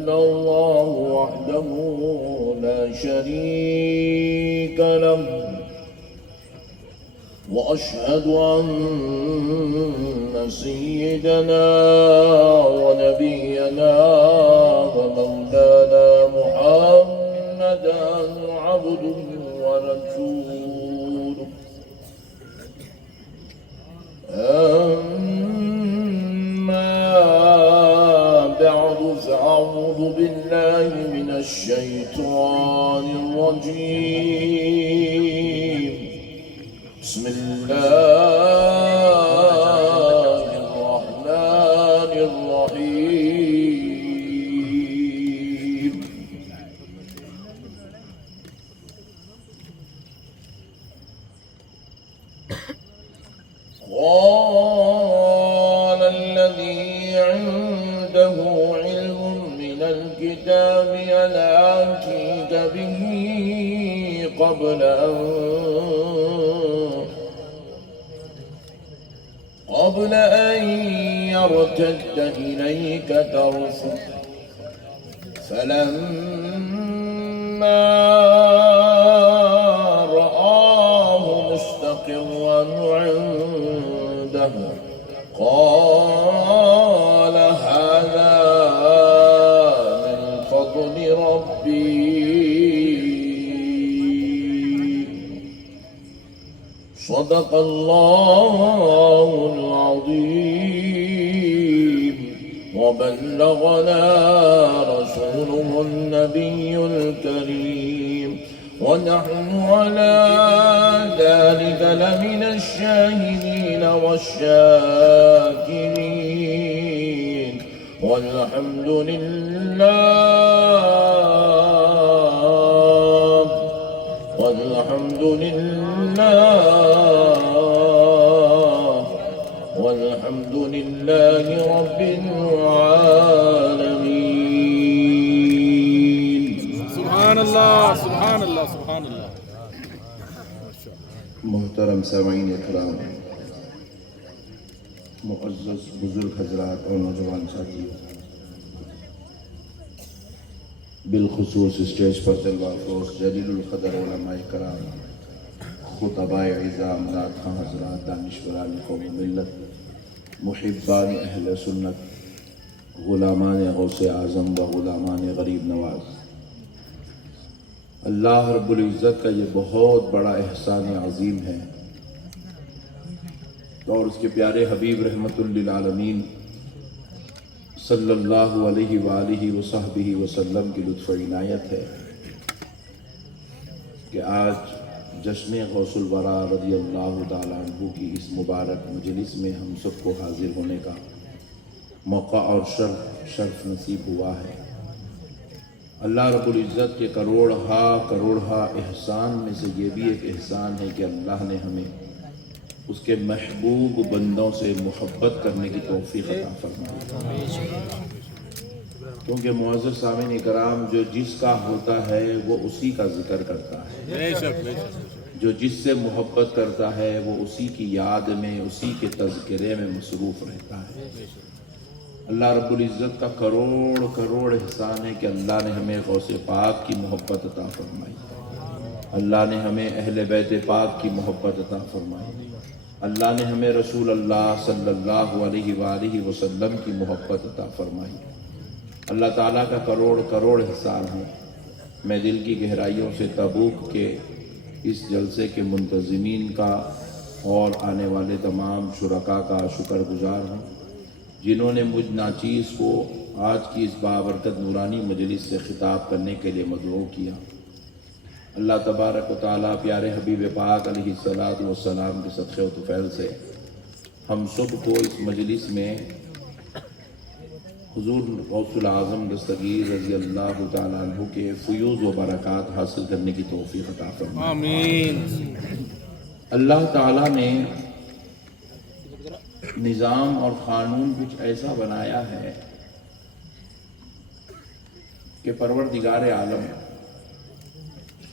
إلا الله وحده لا شريك له وأشهد أن سيدنا ونبينا ومولانا محمدا عبده ورسوله أما بعد فأعوذ بالله من الشيطان الرجيم بسم الله الرحمن الرحيم قال الذي عنده علم من الكتاب أنا آتيك به قبل أن يرتد إليك طرفك فلما رآه مستقرا عنده قال هذا من فضل ربي صدق الله العظيم وبلغنا رسوله النبي الكريم ونحن على ذلك لمن الشاهدين والشاكرين والحمد لله رب العالمين. سبحان اللہ سبحان اللہ سبحان اللہ. محترم سامعین اکرام، معزز بزرگ حضرات اور نوجوان ساتھیوں، بالخصوص اسٹیج پر جلوہ افروز جلیل القدر علماء کرام، خطباء عظام، نعتخواں حضرات، دانشوران قوم ملت، محبان اہل سنت، غلامان غوث اعظم و غلامان غریب نواز، اللہ رب العزت کا یہ بہت بڑا احسان عظیم ہے اور اس کے پیارے حبیب رحمت للعالمین صلی اللہ علیہ وآلہ وصحبہ وسلم کی لطف و عنایت ہے کہ آج جشن غوث الورا رضی اللہ تعالیٰ عنہ کی اس مبارک مجلس میں ہم سب کو حاضر ہونے کا موقع اور شرف نصیب ہوا ہے۔ اللہ رب العزت کے کروڑہا احسان میں سے یہ بھی ایک احسان ہے کہ اللہ نے ہمیں اس کے محبوب بندوں سے محبت کرنے کی توفیق عطا فرمائی، کیونکہ معزز سامعین کرام، جو جس کا ہوتا ہے وہ اسی کا ذکر کرتا ہے، جو جس سے محبت کرتا ہے وہ اسی کی یاد میں، اسی کے تذکرے میں مصروف رہتا ہے۔ اللہ رب العزت کا کروڑ احسان ہے کہ اللہ نے ہمیں غوث پاک کی محبت عطا فرمائی، اللہ نے ہمیں اہل بیت پاک کی محبت عطا فرمائی، اللہ نے ہمیں رسول اللہ صلی اللہ علیہ وآلہ وسلم کی محبت عطا فرمائی۔ اللہ تعالیٰ کا کروڑ احسان ہے۔ میں دل کی گہرائیوں سے تبوک کے اس جلسے کے منتظمین کا اور آنے والے تمام شرکاء کا شکر گزار ہوں، جنہوں نے مجھ ناچیز کو آج کی اس بابرکت نورانی مجلس سے خطاب کرنے کے لیے مدعو کیا۔ اللہ تبارک و تعالیٰ پیارے حبیب پاک علیہ السلام کے صدقے و طفیل سے ہم سب کو اس مجلس میں حضور غوث العظم دستگیر رضی اللہ تعالیٰ عنہ کے فیوض و برکات حاصل کرنے کی توفیق عطا فرمائے۔ آمین۔ اللہ تعالیٰ نے نظام اور قانون کچھ ایسا بنایا ہے کہ پروردگار عالم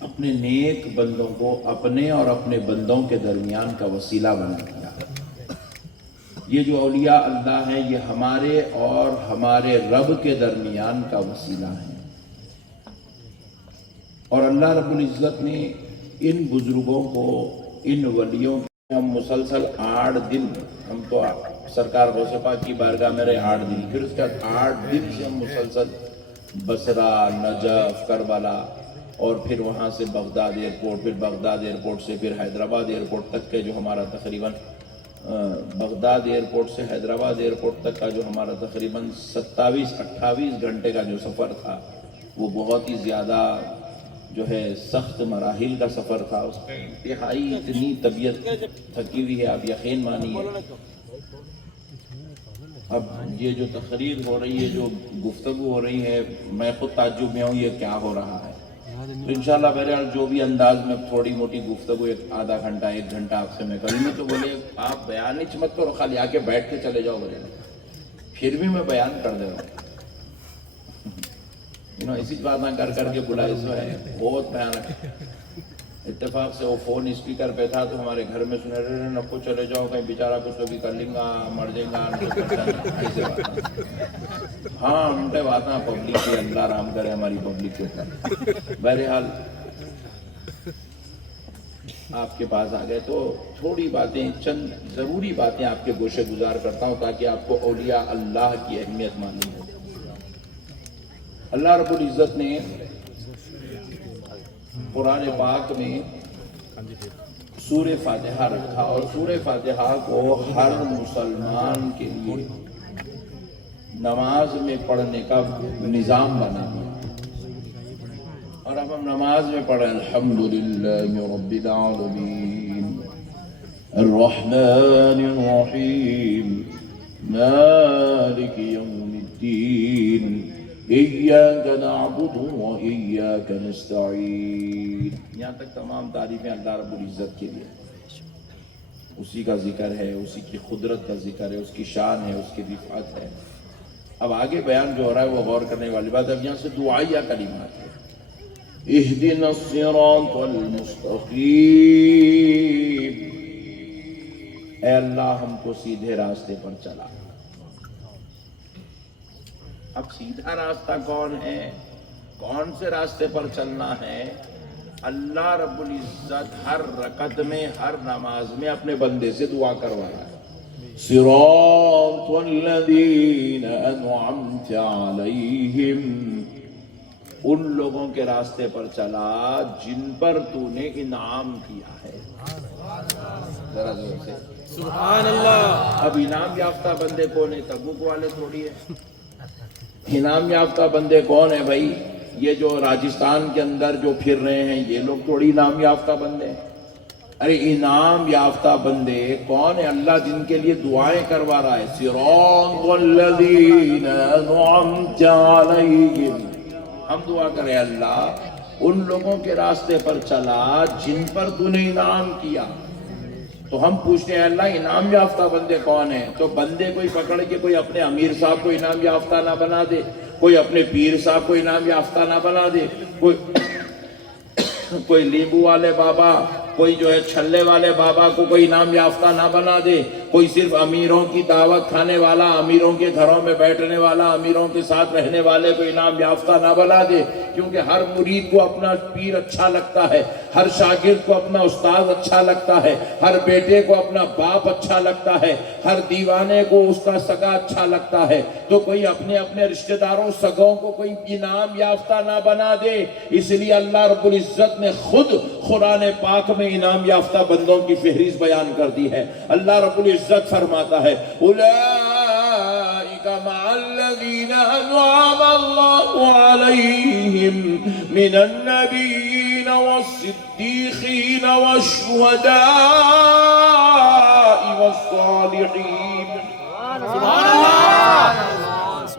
اپنے نیک بندوں کو اپنے اور اپنے بندوں کے درمیان کا وسیلہ بنا دیا۔ یہ جو اولیاء اللہ ہیں یہ ہمارے اور ہمارے رب کے درمیان کا وسیلہ ہے، اور اللہ رب العزت نے ان بزرگوں کو، ان ولیوں کو ہم مسلسل 8 دن، ہم تو سرکار غوث پاک کی بارگاہ میں رہے 8 دن، پھر اس کے بعد 8 دن سے ہم مسلسل بصرہ، نجف، کربلا، اور پھر وہاں سے بغداد ایئرپورٹ، پھر بغداد ایئرپورٹ سے پھر حیدرآباد ایئرپورٹ تک کے جو ہمارا تقریباً بغداد ایئرپورٹ سے حیدرآباد ایئرپورٹ تک کا جو ہمارا تقریباً 27-28 گھنٹے کا جو سفر تھا، وہ بہت ہی زیادہ جو ہے سخت مراحل کا سفر تھا۔ اس میں انتہائی اتنی طبیعت تھکی ہوئی ہے، آپ یقین مانیے۔ اب یہ جو تقریر ہو رہی ہے، جو گفتگو ہو رہی ہے، میں خود تعجب میں ہوں یہ کیا ہو رہا ہے۔ تو انشاءاللہ بہرحال جو بھی انداز میں تھوڑی موٹی گفتگو 1/2 گھنٹہ 1 گھنٹہ آپ سے میں کروں میں، تو بولے آپ بیان ہی مت کرو، خالی آ کے بیٹھ کے چلے جاؤ، بولے پھر بھی میں بیان کر دے رہا ہوں۔ ایسی باتیں کر کر کے بلائے سو ہے، بہت بھیانک۔ اتفاق سے وہ فون اسپیکر پہ تھا تو ہمارے گھر میں سنے رہے نکو چلے جاؤ، کہیں بیچارہ کچھ تو بھی کر لیں گا، مر جائیں گا، ایسے باتیں۔ ہاں انٹے باتیں پبلک کی، اللہ رحم کرے ہماری پبلک کے اوپر۔ بہرحال آپ کے پاس آ گئے تو تھوڑی باتیں، چند ضروری باتیں آپ کے گوشے گزار کرتا ہوں تاکہ آپ کو اولیاء اللہ کی اہمیت معلوم ہو۔ اللہ رب العزت نے قرآن پاک میں سورہ فاتحہ رکھا، اور سورہ فاتحہ کو ہر مسلمان کے لیے نماز میں پڑھنے کا نظام بنا دیا۔ اور اب ہم نماز میں پڑھیں الحمدللہ رب العالمین الرحمن الرحیم مالک یوم الدین ایاک نعبد و ایاک نستعین۔ یہاں تک تمام تعریفیں اللہ رب العزت کے لیے، اسی کا ذکر ہے، اسی کی قدرت کا ذکر ہے، اس کی شان ہے، اس کی رفعت ہے۔ اب آگے بیان جو ہو رہا ہے وہ غور کرنے والی بات ہے۔ اب یہاں سے دعائیہ کلمات ہے، اہدنا الصراط المستقیم، اے اللہ ہم کو سیدھے راستے پر چلا۔ اب سیدھا راستہ کون ہے، کون سے راستے پر چلنا ہے؟ اللہ رب العزت ہر رکعت میں، ہر نماز میں اپنے بندے سے دعا کروایا ہے۔ صراط الذین انعمت علیہم، ان لوگوں کے راستے پر چلا جن پر تو نے انعام کیا ہے۔ ذرا زور سے سبحان اللہ۔ اب انعام یافتہ بندے کون ہیں؟ تبوک والے تھوڑی ہے۔ انعام یافتہ بندے کون ہیں بھائی؟ یہ جو راجستھان کے اندر جو پھر رہے ہیں یہ لوگ تھوڑی انعام یافتہ بندے ہیں۔ ارے انعام یافتہ بندے کون ہیں؟ اللہ جن کے لیے دعائیں کروا رہا ہے، صراط الذین انعمت علیہم، ہم دعا کریں اللہ ان لوگوں کے راستے پر چلا جن پر تو نے انعام کیا۔ تو ہم پوچھتے ہیں اللہ انعام یافتہ بندے کون ہیں؟ تو بندے کوئی پکڑ کے کوئی اپنے امیر صاحب کو انعام یافتہ نہ بنا دے، کوئی اپنے پیر صاحب کو انعام یافتہ نہ بنا دے، کوئی لیمبو والے بابا، کوئی جو ہے چھلے والے بابا کو کوئی انعام یافتہ نہ بنا دے، کوئی صرف امیروں کی دعوت کھانے والا، امیروں کے گھروں میں بیٹھنے والا، امیروں کے ساتھ رہنے والے کو انعام یافتہ نہ بنا دے۔ کیونکہ ہر مرید کو اپنا پیر اچھا لگتا ہے، ہر شاگرد کو اپنا استاد اچھا لگتا ہے، ہر بیٹے کو اپنا باپ اچھا لگتا ہے، ہر دیوانے کو اس کا سگا اچھا لگتا ہے۔ تو کوئی اپنے اپنے رشتہ داروں سگوں کو کوئی انعام یافتہ نہ بنا دے۔ اس لیے اللہ رب العزت نے خود قرآن پاک میں انعام یافتہ بندوں کی فہرست بیان کر دی ہے۔ اللہ رب العزت فرماتا ہے اولئک مع الذین انعم اللہ علیہم من النبیین والصدیقین والشہداء والصالحین۔ سبحان اللہ۔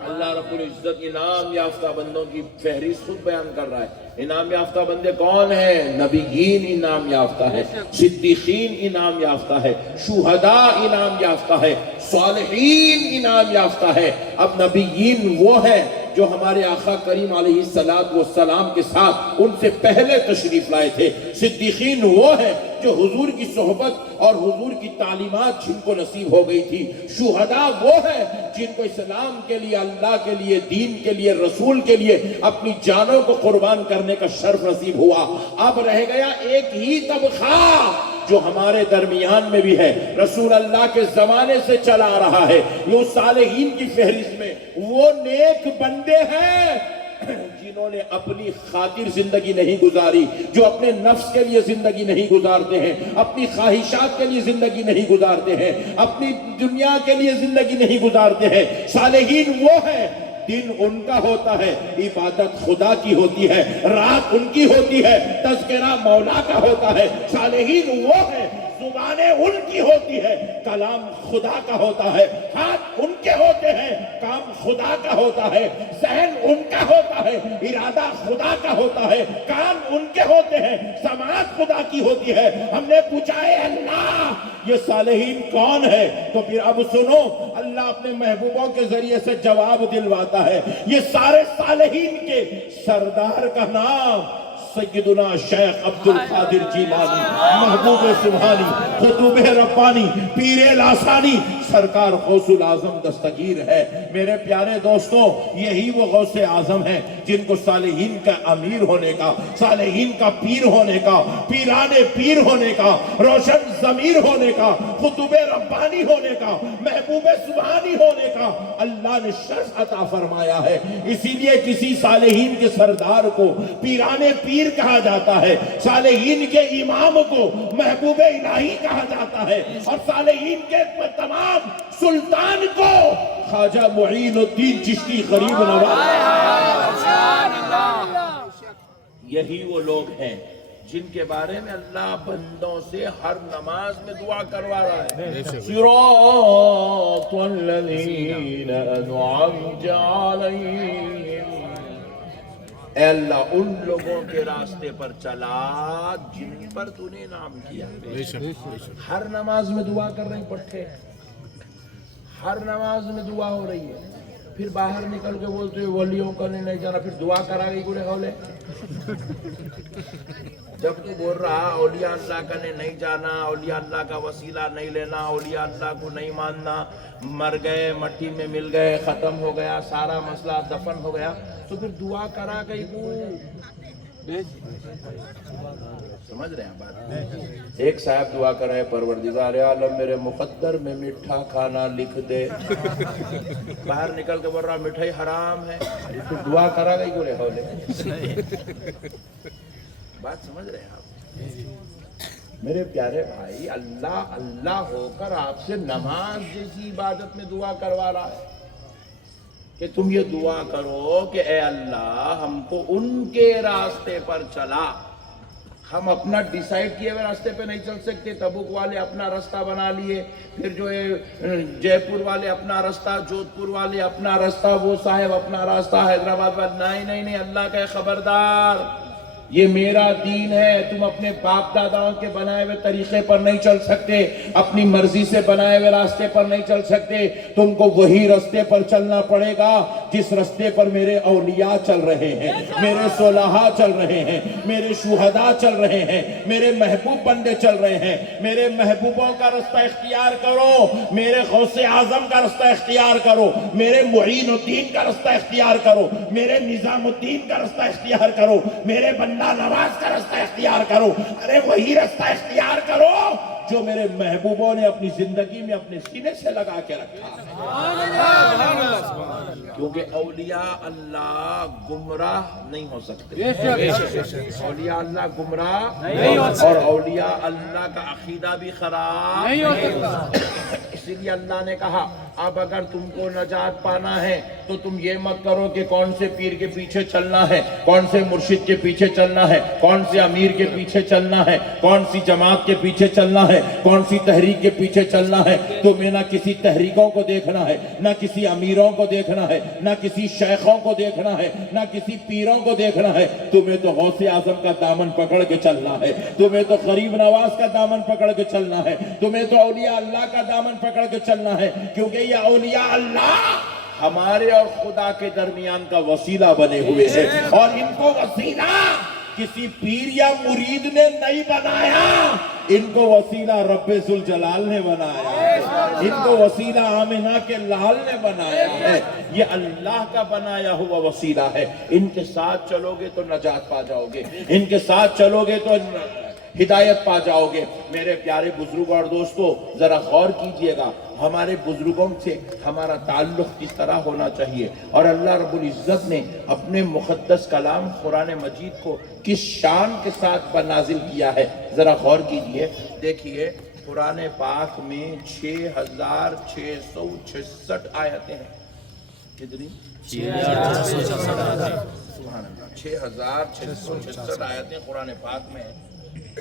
اللہ رب العزت انعام یافتہ بندوں کی فہرست خود بیان کر رہا ہے۔ انعام یافتہ بندے کون ہیں؟ نبیین انعام یافتہ ہے، صدیقین انعام یافتہ ہے، شہداء انعام یافتہ ہے، صالحین انعام یافتہ ہے۔ اب نبیین وہ ہیں جو ہمارے آقا کریم علیہ السلام کے ساتھ ان سے پہلے تشریف لائے تھے۔ صدیقین وہ ہیں جو حضور کی صحبت اور حضور کی تعلیمات جن کو نصیب ہو گئی تھی. شہداء وہ ہیں جن کو اسلام کے لیے، اللہ کے لیے، دین کے لیے، رسول کے لیے اپنی جانوں کو قربان کرنے کا شرف نصیب ہوا. اب رہ گیا ایک ہی طبقہ جو ہمارے درمیان میں بھی ہے، رسول اللہ کے زمانے سے چلا آ رہا ہے. یہ صالحین کی فہرست میں وہ نیک بندے ہیں جنہوں نے اپنی خاطر زندگی نہیں گزاری، جو اپنے نفس کے لیے زندگی نہیں گزارتے ہیں، اپنی خواہشات کے لیے زندگی نہیں گزارتے ہیں، اپنی دنیا کے لیے زندگی نہیں گزارتے ہیں. صالحین وہ ہیں، دن ان کا ہوتا ہے، عبادت خدا کی ہوتی ہے، رات ان کی ہوتی ہے، تذکرہ مولا کا ہوتا ہے. صالحین وہ ہیں، زبانیں ان کی ہوتی ہے، کلام خدا کا ہوتا ہے، ہاتھ ان کے ہوتے ہیں، کام خدا کا ہوتا ہے، ذہن ان کا ہوتا ہے، ارادہ خدا کا ہوتا ہے، کان ان کے ہوتے ہیں، سماعت خدا کی ہوتی ہے. ہم نے پوچھا ہے اللہ یہ صالحین کون ہے؟ تو پھر اب سنو، اللہ اپنے محبوبوں کے ذریعے سے جواب دلواتا ہے. یہ سارے صالحین کے سردار کا نام سیدنا شیخ عبد القادر جیلانی، محبوب سبحانی، قطب ربانی، پیر لاسانی، سرکار غوث العظم دستگیر ہے. میرے پیارے دوستوں، یہی وہ غوث اعظم ہیں جن کو صالحین کا امیر ہونے کا، صالحین کا پیر ہونے کا، پیران پیر ہونے کا، روشن ضمیر ہونے کا، قطب ربانی ہونے کا، محبوب سبحانی ہونے کا اللہ نے شرف عطا فرمایا ہے. اسی لیے کسی صالحین کے سردار کو پیران پیر کہا جاتا ہے، صالحین کے امام کو محبوب الہی کہا جاتا ہے، اور صالحین کے تمام سلطان کو خواجہ معین الدین چشتی غریب نواز. یہی وہ لوگ ہیں جن کے بارے میں اللہ بندوں سے ہر نماز میں دعا کروا رہا ہے. صراط الذین انعمت علیہم، اے اللہ ان لوگوں کے راستے پر چلا جن پر تو نے انعام کیا. ہر نماز میں دعا کر رہے ہیں پٹھے، ہر نماز میں دعا ہو رہی ہے، پھر باہر نکل کے بولتے ہیں ولیوں کا نہیں جانا، پھر دعا کرا گئی گڑے ہولے. جب تو بول رہا اولیاء اللہ کا نے نہیں جانا، اولیاء اللہ کا وسیلہ نہیں لینا، اولیاء اللہ کو نہیں ماننا، مر گئے مٹی میں مل گئے، ختم ہو گیا سارا مسئلہ، دفن ہو گیا، تو پھر دعا کرا گئی کو. سمجھ رہے ہیں بات؟ ایک صاحب دعا کر رہے، پروردگار عالم میرے مقدر میں میٹھا کھانا لکھ دے. باہر نکل کے بول رہا مٹھائی حرام ہے، پھر دعا کرا گئی گولے ہولے. بات سمجھ رہے ہیں آپ؟ میرے پیارے بھائی، اللہ اللہ ہو کر آپ سے نماز جیسی عبادت میں دعا کروا رہا ہے کہ تم یہ دعا کرو کہ اے اللہ ہم کو ان کے راستے پر چلا. ہم اپنا ڈیسائیڈ کیے ہوئے راستے پہ نہیں چل سکتے. تبوک والے اپنا راستہ بنا لیے، پھر جو ہے جے پور والے اپنا راستہ، جودھ پور والے اپنا راستہ، وہ صاحب اپنا راستہ، حیدرآباد والے نہیں، اللہ کا خبردار، یہ میرا دین ہے. تم اپنے باپ داداؤں کے بنائے ہوئے طریقے پر نہیں چل سکتے، اپنی مرضی سے بنائے ہوئے راستے پر نہیں چل سکتے. تم کو وہی راستے پر چلنا پڑے گا جس راستے پر میرے اولیاء چل رہے ہیں، میرے صلحاء چل رہے ہیں، میرے شہداء چل رہے ہیں، میرے محبوب بندے چل رہے ہیں. میرے محبوبوں کا راستہ اختیار کرو، میرے غوث اعظم کا راستہ اختیار کرو، میرے معین الدین کا راستہ اختیار کرو، میرے نظام الدین کا راستہ اختیار کرو، میرے اللہ نواز کا راستہ اختیار کرو. ارے وہی راستہ اختیار کرو جو میرے محبوبوں نے اپنی زندگی میں اپنے سینے سے لگا کے رکھا. کیونکہ اولیاء اللہ گمراہ نہیں ہو سکتے. اولیاء اللہ گمراہ اور اولیاء اللہ کا عقیدہ بھی خراب نہیں ہو سکتا. اسی لیے اللہ نے کہا اب اگر تم کو نجات پانا ہے تو تم یہ مت کرو کہ کون سے پیر کے پیچھے چلنا ہے، کون سے مرشد کے پیچھے چلنا ہے، کون سے امیر کے پیچھے چلنا ہے، کون سی جماعت کے پیچھے چلنا ہے، کون سی تحریک کے پیچھے چلنا ہے. تمہیں نہ کسی تحریکوں کو دیکھنا ہے، نہ کسی امیروں کو دیکھنا ہے، نہ کسی شیخوں کو دیکھنا ہے، نہ کسی پیروں کو دیکھنا ہے. تمہیں تو غوث اعظم کا دامن پکڑ کے چلنا ہے، تمہیں تو غریب نواز کا دامن پکڑ کے چلنا ہے، تمہیں تو اولیاء اللہ کا دامن پکڑ کے چلنا ہے. کیونکہ یہ اولیاء اللہ ہمارے اور خدا کے درمیان کا وسیلہ بنے ہوئے ہیں، اور ان کو وسیلہ کسی پیر یا مرید نے نہیں بنایا، ان کو وسیلہ رب ذوالجلال نے بنایا ہے، ان کو وسیلہ آمنہ کے لال نے بنایا ہے، یہ اللہ کا بنایا ہوا وسیلہ ہے۔ ان کے ساتھ چلو گے تو نجات پا جاؤ گے، ان کے ساتھ چلو گے تو ہدایت پا جاؤ گے۔ میرے پیارے بزرگوں اور دوستو، ذرا غور کیجئے گا ہمارے بزرگوں سے ہمارا تعلق کس طرح ہونا چاہیے، اور اللہ رب العزت نے اپنے مقدس کلام قرآن مجید کو کس شان کے ساتھ نازل کیا ہے، ذرا غور کیجئے۔ دیکھیے قرآن پاک میں 6666 آیتیں ہیں۔ کتنی؟ 6666 آیتیں قرآن پاک میں ہیں۔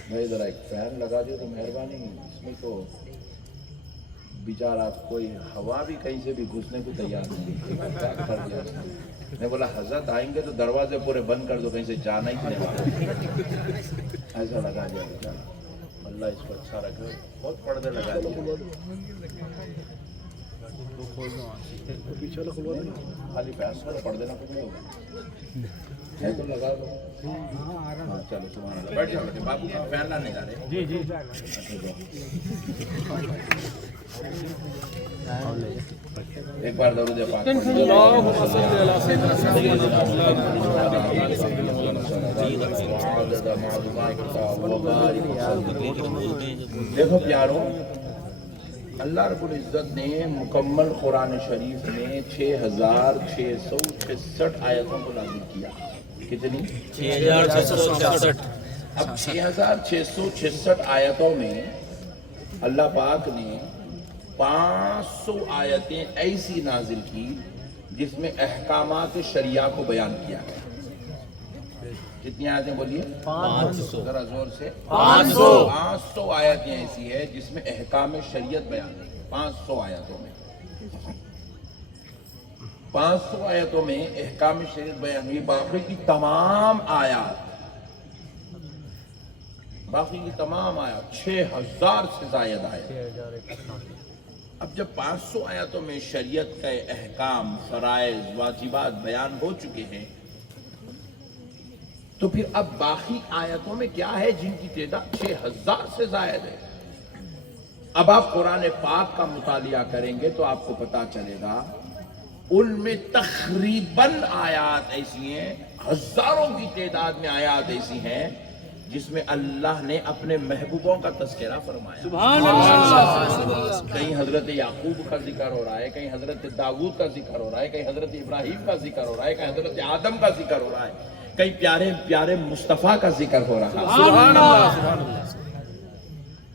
بھائی ذرا ایک فین لگا دو تو مہربانی، اس میں تو بیچارہ کوئی ہوا بھی کہیں سے بھی گھسنے کو تیار نہیں کر دیا۔ میں بولا حضرت آئیں گے تو دروازے پورے بند کر دو، کہیں سے جانا ہی نہیں، ایسا لگا دیا بیچارہ۔ اللہ اس کو اچھا رکھے، بہت پردے لگا دیا، خالی پیسہ پردے نہ کچھ ہوگا ہے تو لگا دو۔ ہاں چلو سبحان اللہ، بیٹھ جاؤ بیٹھے، بابو کا فین لانے جا رہے ہیں۔ جی جی ایک بار درود پاک دیکھو پیارو، اللہ رب العزت نے مکمل قرآن شریف میں 6666 آیتوں کو نازل کیا۔ کتنی؟ 6666۔ اب 6666 آیتوں میں اللہ پاک نے 500 آیتیں ایسی نازل کی جس میں احکامات شریعہ کو بیان کیا ہے۔ کتنی آیتیں بولیے؟ 500، ذرا زور سے۔ 500 آیتیں ایسی ہے جس میں احکام شریعت بیان ہے۔ 500 آیتوں میں 500 آیتوں میں احکام شریعت بیان ہوئی۔ باقی کی تمام آیات 6000 سے زائد آیات۔ اب جب 500 آیتوں میں شریعت کا احکام، فرائض، واجبات بیان ہو چکے ہیں، تو پھر اب باقی آیتوں میں کیا ہے جن کی تعداد 6000 سے زائد ہے۔ اب آپ قرآن پاک کا مطالعہ کریں گے تو آپ کو پتا چلے گا ان میں تقریباً آیات ایسی ہیں، ہزاروں کی تعداد میں آیات ایسی ہیں جس میں اللہ نے اپنے محبوبوں کا تذکرہ فرمایا۔ سبحان اللہ۔ کہیں حضرت یعقوب کا ذکر ہو رہا ہے، کہیں حضرت داؤد کا ذکر ہو رہا ہے، کہیں حضرت ابراہیم کا ذکر ہو رہا ہے، کہیں حضرت آدم کا ذکر ہو رہا ہے، کئی پیارے پیارے مصطفیٰ کا ذکر ہو رہا ہے، سبحان اللہ،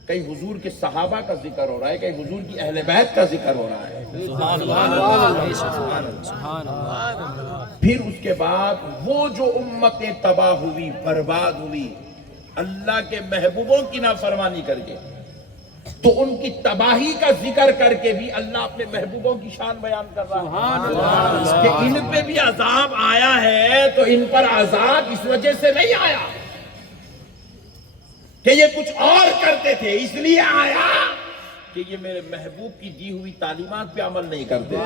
کئی حضور کے صحابہ کا ذکر ہو رہا ہے، کئی حضور کی اہل بیت کا ذکر ہو رہا ہے، سبحان اللہ۔ پھر اس کے بعد وہ جو امتیں تباہ ہوئی، برباد ہوئی اللہ کے محبوبوں کی نافرمانی کر کے، تو ان کی تباہی کا ذکر کر کے بھی اللہ اپنے محبوبوں کی شان بیان کر رہا ہے کہ ان پہ بھی عذاب آیا ہے، تو ان پر عذاب اس وجہ سے نہیں آیا کہ یہ کچھ اور کرتے تھے، اس لیے آیا کہ یہ میرے محبوب کی دی ہوئی تعلیمات پہ عمل نہیں کرتے تھے،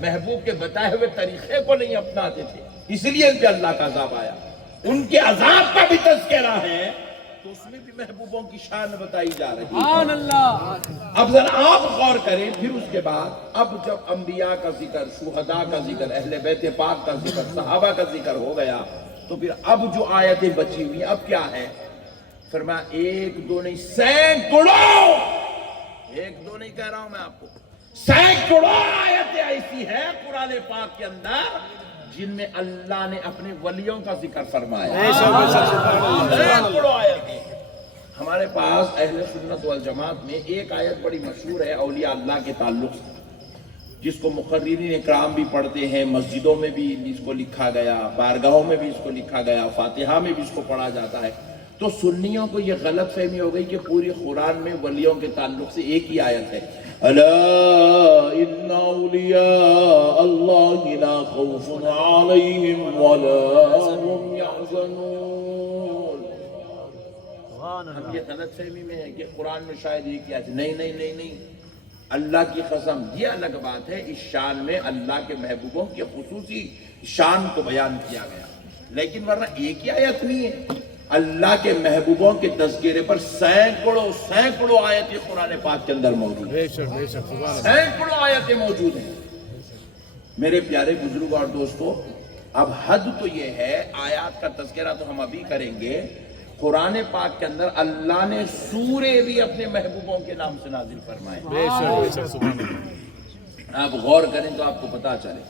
محبوب کے بتائے ہوئے طریقے کو نہیں اپناتے تھے، اس لیے ان پہ اللہ کا عذاب آیا۔ ان کے عذاب کا بھی تذکرہ ہے تو اس میں بھی محبوبوں کی شان بتائی جا رہی ہے۔ سبحان اللہ۔ اب ذرا آپ غور کریں، پھر اس کے بعد اب جب انبیاء کا ذکر، شہداء کا ذکر، اہل بیت پاک کا ذکر، صحابہ کا ذکر ہو گیا، تو پھر اب جو آیتیں بچی ہوئی اب کیا ہے؟ فرمایا ایک دو نہیں، سینکڑوں، ایک دو نہیں کہہ رہا ہوں میں آپ کو، سینکڑوں آیتیں ایسی ہیں قرآن پاک کے اندر جن میں اللہ نے اپنے ولیوں کا ذکر فرمایا۔ سینکڑوں آیتیں۔ ہمارے پاس اہل سنت والجماعت میں ایک آیت بڑی مشہور ہے اولیاء اللہ کے تعلق سے، جس کو مقررین اکرام بھی پڑھتے ہیں، مسجدوں میں بھی اس کو لکھا گیا، بارگاہوں میں بھی اس کو لکھا گیا، فاتحہ میں بھی اس کو پڑھا جاتا ہے۔ تو سنیوں کو یہ غلط فہمی ہو گئی کہ پوری قرآن میں ولیوں کے تعلق سے ایک ہی آیت ہے، الا ان اولیاء اللہ لا خوف علیہم ولا هم يحزنون۔ ہم یہ غلط فہمی میں ہے کہ قرآن میں شاید یہ کیا ہے، نہیں نہیں نہیں نہیں، اللہ کی قسم یہ الگ بات ہے، اس شان میں اللہ کے محبوبوں کی خصوصی شان کو بیان کیا گیا۔ لیکن ورنہ ایک ہی آیت نہیں ہے، اللہ کے محبوبوں کے تذکرے پر سینکڑوں آیتیں قرآن پاک کے اندر موجود ہیں، سینکڑوں آیتیں موجود ہیں۔ میرے پیارے بزرگ اور دوستو، اب حد تو یہ ہے، آیات کا تذکرہ تو ہم ابھی کریں گے، قرآن پاک کے اندر اللہ نے سورے بھی اپنے محبوبوں کے نام سے نازل فرمائے۔ آپ غور کریں تو آپ کو پتا چلے،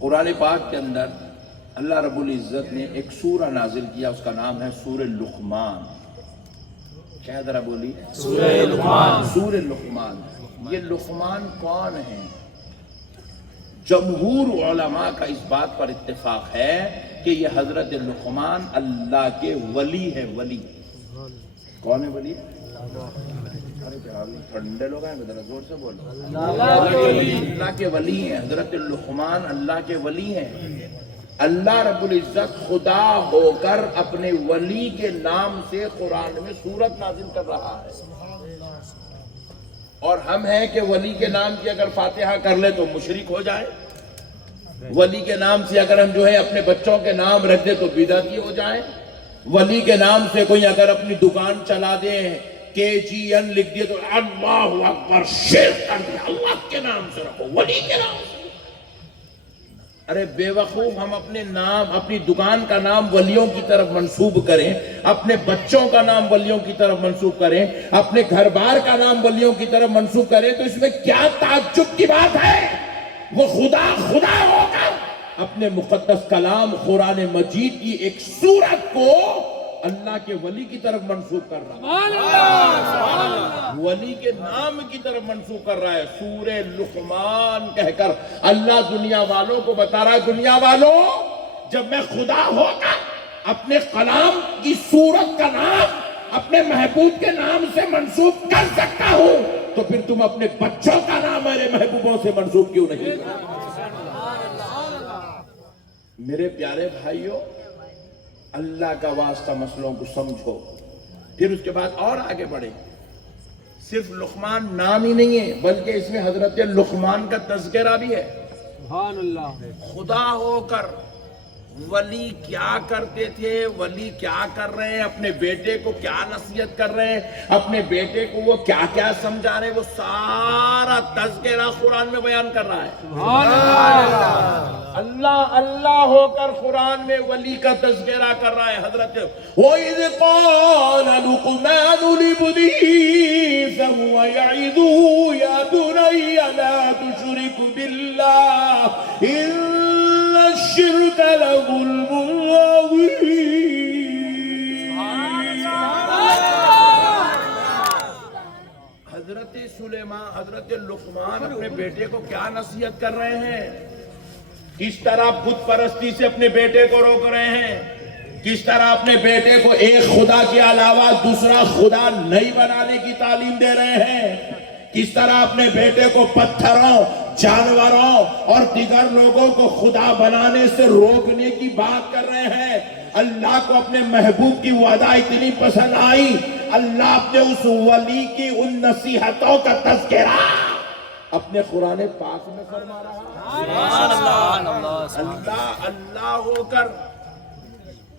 قرآن پاک کے اندر اللہ رب العزت نے ایک سورہ نازل کیا، اس کا نام ہے سورہ لقمان۔ کیا ذرا بولی؟ سورہ لقمان۔ سورہ لقمان۔ یہ لقمان کون ہیں؟ جمہور علماء کا اس بات پر اتفاق ہے کہ یہ حضرت لقمان اللہ کے ولی ہے۔ ولی کون ہے؟ ولی ٹھنڈے لوگ ہیں، ذرا زور سے بولو۔ اللہ کے ولی ہیں، حضرت لقمان اللہ کے ولی ہیں۔ اللہ رب العزت خدا ہو کر اپنے ولی کے نام سے قرآن میں سورت نازل کر رہا ہے، اور ہم ہیں کہ ولی کے نام کی اگر فاتحہ کر لے تو مشرک ہو جائے، ولی کے نام سے اگر ہم جو ہے اپنے بچوں کے نام رکھ دے تو بدعتی ہو جائے، ولی کے نام سے کوئی اگر اپنی دکان چلا دے KGN لکھ دیے تو اللہ اکبر، شرک کر دیا۔ اللہ کے نام سے رکھو، ولی کے نام سے۔ ارے بے وقوف، ہم اپنے نام، اپنی دکان کا نام ولیوں کی طرف منسوب کریں، اپنے بچوں کا نام ولیوں کی طرف منسوب کریں، اپنے گھر بار کا نام ولیوں کی طرف منسوب کریں، تو اس میں کیا تعجب کی بات ہے؟ وہ خدا ہو کر اپنے مقدس کلام قرآن مجید کی ایک سورت کو اللہ کے ولی کی طرف منسوب کر رہا ہے، ولی کے نام کی طرف منسوب کر رہا ہے۔ سورہ لقمان کہہ کر اللہ دنیا والوں کو بتا رہا ہے، دنیا والوں، جب میں خدا ہو کر اپنے کلام کی سورت کا نام اپنے محبوب کے نام سے منسوب کر سکتا ہوں، تو پھر تم اپنے بچوں کا نام میرے محبوبوں سے منسوب کیوں نہیں کرتے؟ میرے پیارے بھائیوں، اللہ کا واسطہ مسئلوں کو سمجھو، پھر اس کے بعد اور آگے بڑھے۔ صرف لقمان نام ہی نہیں ہے، بلکہ اس میں حضرت لقمان کا تذکرہ بھی ہے۔ سبحان اللہ۔ خدا ہو کر ولی کیا کرتے تھے، ولی کیا کر رہے ہیں، اپنے بیٹے کو کیا نصیحت کر رہے ہیں، اپنے بیٹے کو وہ کیا کیا سمجھا رہے ہیں، وہ سارا تذکرہ قرآن میں بیان کر رہا ہے۔ سبحان اللہ۔ اللہ اللہ ہو کر قرآن میں ولی کا تذکرہ کر رہا ہے۔ حضرت وَإِذْ قَالَ لُقْمَانُ لِابْنِهِ فَهُوَ يَعِظُهُ يَا بُنَيَّ لَا تُشْرِكْ بِاللَّهِ إِنَّ الشِّرْكَ لَظُلْمٌ عَظِيمٌ۔ حضرت سلیمان، حضرت لقمان اپنے بیٹے کو کیا نصیحت کر رہے ہیں؟ کس طرح بت پرستی سے اپنے بیٹے کو روک رہے ہیں، کس طرح اپنے بیٹے کو ایک خدا کے علاوہ دوسرا خدا نہیں بنانے کی تعلیم دے رہے ہیں، کس طرح اپنے بیٹے کو پتھروں، جانوروں اور دیگر لوگوں کو خدا بنانے سے روکنے کی بات کر رہے ہیں۔ اللہ کو اپنے محبوب کی وعدہ اتنی پسند آئی، اللہ اپنے اس ولی کی ان نصیحتوں کا تذکرہ اپنے قرآن پاک میں فرما رہا ہے۔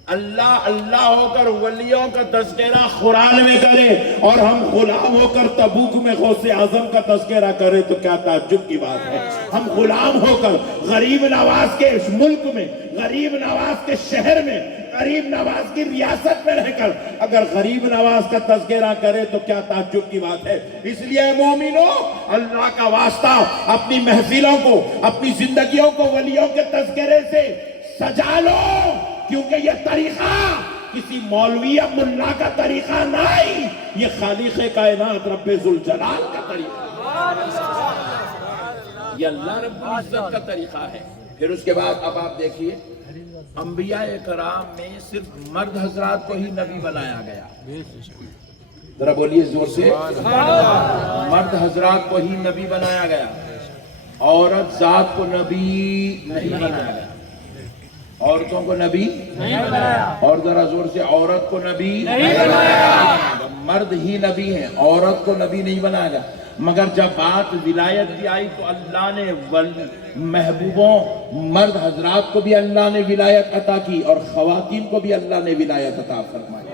اللہ ہو کر ولیوں کا تذکرہ قرآن میں کرے، اور ہم غلام ہو کر تبوک میں غوث اعظم کا تذکرہ کرے تو کیا تعجب کی بات ہے۔ ہم غلام ہو کر غریب نواز کے اس ملک میں، غریب نواز کے شہر میں، غریب نواز کی ریاست میں رہ کر اگر غریب نواز کا تذکرہ کرے تو کیا تعجب کی بات ہے۔ اس لیے مومنو، اللہ کا واسطہ اپنی محفلوں کو، اپنی زندگیوں کو ولیوں کے تذکرے سے سجا لو، کیونکہ یہ طریقہ کسی مولوی یا ملا کا طریقہ نہیں، یہ خالق کائنات رب ذوالجلال کا طریقہ، یہ اللہ رب العزت کا طریقہ ہے۔ پھر اس کے بعد اب آپ دیکھیے، انبیاء کرام میں صرف مرد حضرات کو ہی نبی بنایا گیا۔ ذرا بولیے زور سے، مرد حضرات کو ہی نبی بنایا گیا، عورت ذات کو نبی نہیں بنایا گیا، عورتوں کو نبی نہیں بنایا، اور ذرا زور سے، عورت کو نبی نہیں بنایا، مرد ہی نبی ہیں، عورت کو نبی نہیں بنایا گیا۔ مگر جب بات ولایت کی آئی تو اللہ نے محبوبوں مرد حضرات کو بھی اللہ نے ولایت عطا کی اور خواتین کو بھی اللہ نے ولایت عطا فرمائی،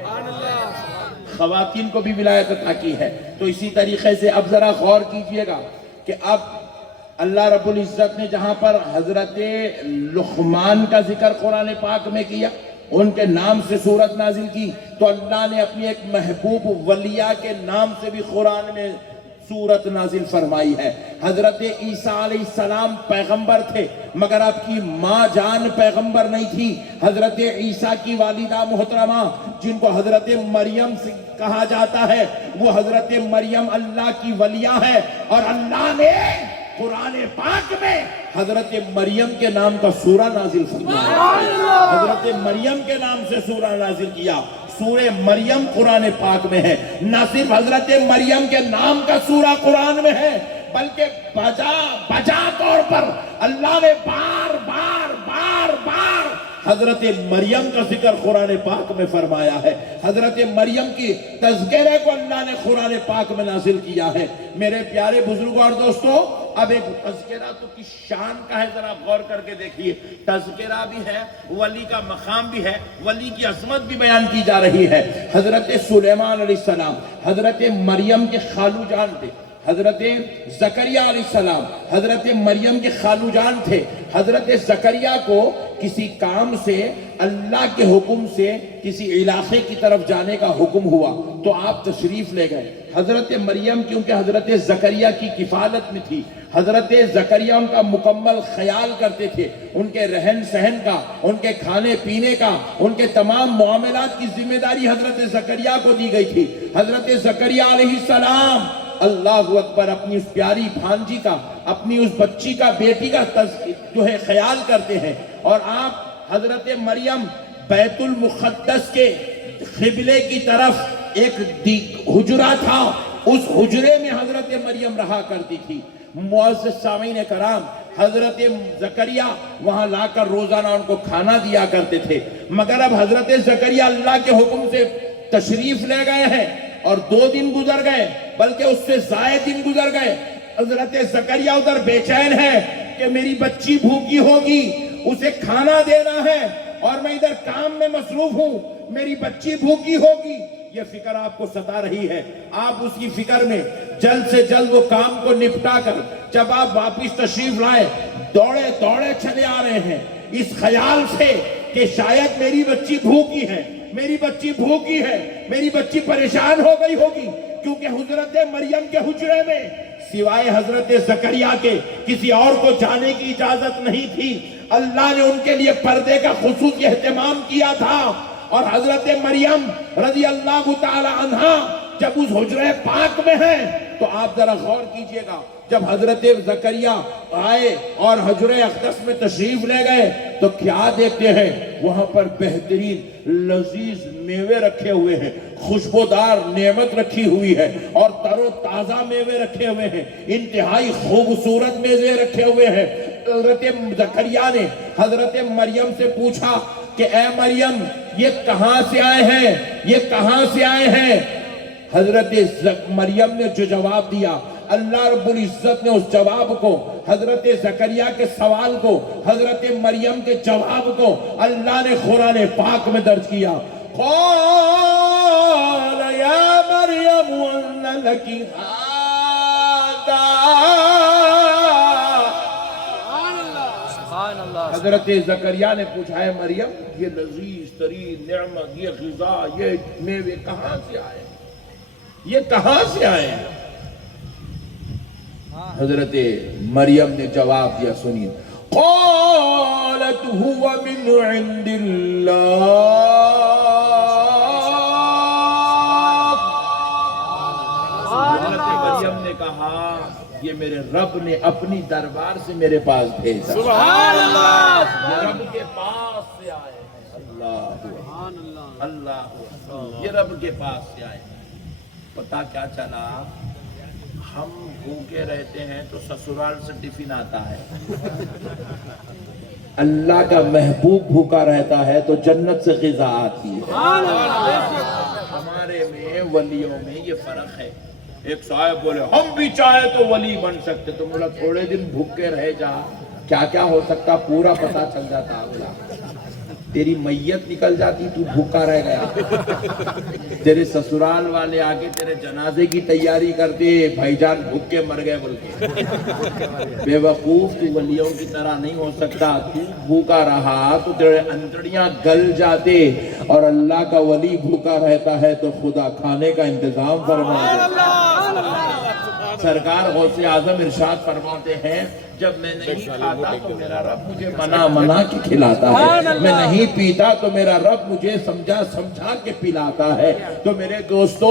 خواتین کو بھی ولایت عطا کی ہے۔ تو اسی طریقے سے اب ذرا غور کیجئے گا کہ اب اللہ رب العزت نے جہاں پر حضرت لقمان کا ذکر قرآن پاک میں کیا، ان کے نام سے سورت نازل کی، تو اللہ نے اپنی ایک محبوب ولیہ کے نام سے بھی قرآن میں سورت نازل فرمائی ہے۔ حضرت عیسیٰ علیہ السلام پیغمبر تھے مگر آپ کی ماں جان پیغمبر نہیں تھی۔ حضرت عیسیٰ کی والدہ محترمہ جن کو حضرت مریم سے کہا جاتا ہے، وہ حضرت مریم اللہ کی ولیہ ہے، اور اللہ نے قرآن پاک میں حضرت مریم کے نام کا سورہ نازل فرمایا، حضرت مریم کے نام سے سورہ نازل کیا۔ سورہ مریم قرآن پاک میں ہے، نہ صرف حضرت مریم کے نام کا سورہ قرآن میں ہے بلکہ بجا طور پر اللہ نے بار بار حضرت مریم کا ذکر قرآن پاک میں فرمایا ہے۔ حضرت مریم کی تذکرے کو اللہ نے قرآن پاک میں نازل کیا ہے۔ میرے پیارے بزرگوں اور دوستو، اب ایک تذکرہ تو کس شان کا ہے، ذرا غور کر کے دیکھیے۔ تذکرہ بھی ہے، ولی کا مقام بھی ہے، ولی کی عظمت بھی بیان کی جا رہی ہے۔ حضرت سلیمان علیہ السلام حضرت مریم کے خالو جان تھے، حضرت زکریا علیہ السلام حضرت مریم کے خالو جان تھے۔ حضرت زکریا کو کسی کام سے اللہ کے حکم سے کسی علاقے کی طرف جانے کا حکم ہوا تو آپ تشریف لے گئے۔ حضرت مریم کیونکہ حضرت زکریا کی کفالت میں تھی، حضرت زکریا ان کا مکمل خیال کرتے تھے، ان کے رہن سہن کا، ان کے کھانے پینے کا، ان کے تمام معاملات کی ذمہ داری حضرت زکریا کو دی گئی تھی۔ حضرت زکریا علیہ السلام اللہ اکبر اپنی اس پیاری بھانجی کا، اپنی اس بچی کا، بیٹی کا جو ہے خیال کرتے ہیں، اور آپ حضرت مریم بیت المقدس کے قبلے کی طرف ایک حجرہ تھا، اس حجرے میں حضرت مریم رہا کرتی تھی۔ معزز سامعین کرام، حضرت زکریا وہاں لا کر روزانہ ان کو کھانا دیا کرتے تھے، مگر اب حضرت زکریا اللہ کے حکم سے تشریف لے گئے ہیں اور 2 دن گزر گئے بلکہ اس سے زائد دن گزر گئے۔ حضرت زکریا ادھر بے چین ہے کہ میری بچی بھوکی ہوگی، اسے کھانا دینا ہے، اور میں ادھر کام میں مصروف ہوں، میری بچی بھوکی ہوگی، یہ فکر آپ کو ستا رہی ہے۔ آپ اس کی فکر میں جلد سے جلد وہ کام کو نپٹا کر جب آپ واپس تشریف لائے، دوڑے چلے آ رہے ہیں اس خیال سے کہ شاید میری بچی بھوکی ہے، میری بچی بھوکی ہے، میری بچی پریشان ہو گئی ہوگی، کیونکہ حضرت مریم کے حجرے میں سوائے حضرت زکریا کے کسی اور کو جانے کی اجازت نہیں تھی۔ اللہ نے ان کے لیے پردے کا خصوصی اہتمام کیا تھا، اور حضرت مریم رضی اللہ تعالی عنہا جب اس حجرے پاک میں ہیں تو آپ ذرا غور کیجئے گا، جب حضرت زکریا آئے اور حجرے اقدس میں تشریف لے گئے تو کیا دیکھتے ہیں، وہاں پر بہترین لذیذ میوے رکھے ہوئے ہیں، خوشبودار نعمت رکھی ہوئی ہے، اور تر و تازہ میوے رکھے ہوئے ہیں، انتہائی خوبصورت میوے رکھے ہوئے ہیں۔ حضرت زکریا نے حضرت مریم سے پوچھا کہ اے مریم، یہ کہاں سے آئے ہیں، یہ کہاں سے آئے ہیں؟ حضرت مریم نے جو جواب دیا، اللہ رب العزت نے اس جواب کو، حضرت زکریا کے سوال کو، حضرت مریم کے جواب کو اللہ نے قرآن پاک میں درج کیا۔ قال یا مریم ان لکی هذا، حضرت زکریا نے پوچھا ہے مریم، یہ لذیذ ترین نعمت، یہ غذا، یہ میوے کہاں سے آئے، یہ کہاں سے آئے؟ حضرت مریم نے جواب دیا، سنیے، قالت هو من عند اللہ، حضرت مریم نے کہا یہ میرے رب نے اپنی دربار سے میرے پاس بھیجا، سبحان اللہ، یہ رب کے پاس سے آئے ہیں، اللہ اللہ، یہ رب کے پاس سے آئے ہیں۔ پتہ کیا چلا، ہم بھوکے رہتے ہیں تو سسرال سے ٹفن آتا ہے، اللہ کا محبوب بھوکا رہتا ہے تو جنت سے غذا آتی ہے۔ ہمارے میں ولیوں میں یہ فرق ہے ایک صاحب بولے ہم بھی چاہے تو ولی بن سکتے، تو بولا تھوڑے دن بھوکے رہ جا، کیا کیا ہو سکتا پورا پتا چل جاتا۔ بولا تیری میت نکل جاتی، تو بھوکا رہ گیا، تیرے سسرال والے آگے تیرے جنازے کی تیاری کرتے، بھائی جان بھوک کے مر گئے بول کے۔ بے وقوف، تو ولیوں کی طرح نہیں ہو سکتا، تو بھوکا رہا تو تیرے انتڑیاں گل جاتے، اور اللہ کا ولی بھوکا رہتا ہے تو خدا کھانے کا انتظام فرما دیتا۔ سرکار غوث اعظم ارشاد فرماتے ہیں جب میں نہیں کھاتا تو میرا رب مجھے منا کے کھلاتا ہے، میں نہیں پیتا تو میرا رب مجھے سمجھا کے پلاتا ہے۔ تو میرے دوستو،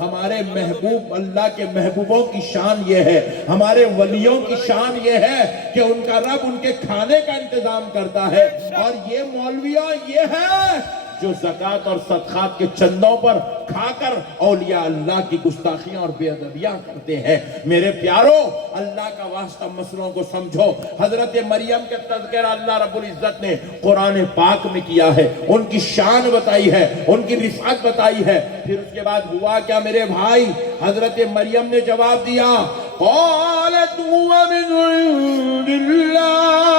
ہمارے محبوب اللہ کے محبوبوں کی شان یہ ہے، ہمارے ولیوں کی شان یہ ہے کہ ان کا رب ان کے کھانے کا انتظام کرتا ہے۔ اور یہ مولویوں یہ ہے جو زکوٰۃ اور صدقات کے چندوں پر کھا کر اولیاء اللہ کی گستاخیاں اور بے ادبیاں کرتے ہیں۔ میرے پیارو، اللہ کا واسطہ مسئلوں کو سمجھو۔ حضرت مریم کے تذکرہ اللہ رب العزت نے قرآن پاک میں کیا ہے، ان کی شان بتائی ہے، ان کی رفعت بتائی ہے۔ پھر اس کے بعد ہوا کیا میرے بھائی؟ حضرت مریم نے جواب دیا، قالت هو من عند اللہ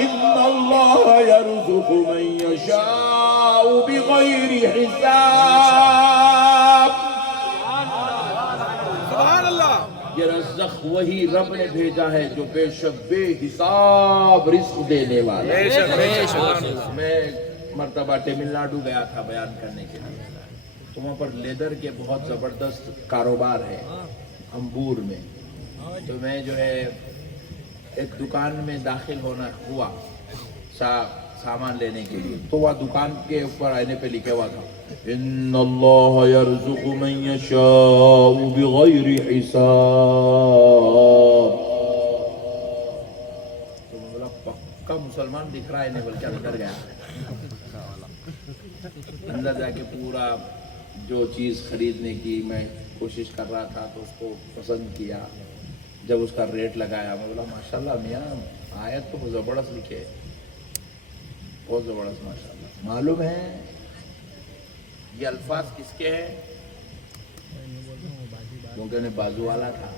ان اللہ یرزق من یشاء بغیر حساب۔ سبحان اللہ۔ یہ رزق وہی رب نے بھیجا ہے جو بے شک بے حساب رزق دینے والا ہے۔ میں مرتبہ تمل ناڈو گیا تھا بیان کرنے کے لیے، تو وہاں پر لیدر کے بہت زبردست کاروبار ہے امبور میں۔ تو میں جو ہے ایک دکان میں داخل ہونا ہوا سامان لینے کے لیے، تو وہ دکان کے اوپر آئینے پہ لکھا ہوا تھا ان اللہ یرزق من یشاء بغیر حساب۔ تو میں بولا پکا مسلمان دکھ رہا ہے، نہیں بلکہ اندر گیا، اندر جا کے پورا جو چیز خریدنے کی میں کوشش کر رہا تھا تو اس کو پسند کیا۔ جب اس کا ریٹ لگایا میں بولا ماشاءاللہ میاں آیت تو زبردست لکھے، بہت زبردست ماشاءاللہ۔ معلوم ہے یہ الفاظ کس کے ہیں؟ کیونکہ انہیں بازو والا تھا،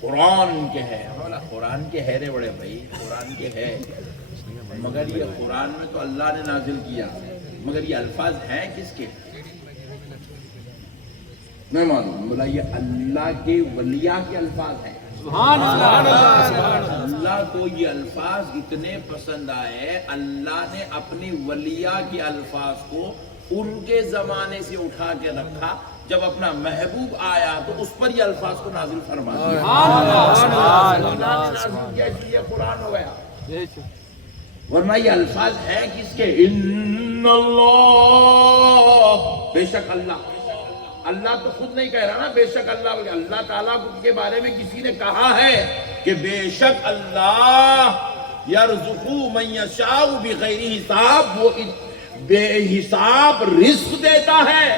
قرآن کے ہے۔ بولا قرآن کے ہے رے بڑے بھائی، قرآن کے ہے، مگر یہ قرآن میں تو اللہ نے نازل کیا، مگر یہ الفاظ ہیں کس کے؟ میں معلوم۔ بولا یہ اللہ کے ولیاء کے الفاظ ہیں۔ سبحان اللہ۔ اللہ کو یہ الفاظ اتنے پسند آئے، اللہ نے اپنی ولیاء کے الفاظ کو ان کے زمانے سے اٹھا کے رکھا، جب اپنا محبوب آیا تو اس پر یہ الفاظ کو نازل فرما دیا۔ اللہ نے نازل کیا اس لیے قرآن ہو گیا، ورنہ یہ الفاظ ہیں کس کے؟ ان اللہ، بے شک اللہ۔ اللہ تو خود نہیں کہہ رہا نا بے شک اللہ، بلکہ اللہ تعالیٰ کے بارے میں کسی نے کہا ہے کہ بے شک اللہ یرزق من یشاء بغیر حساب، وہ بے حساب رزق دیتا ہے۔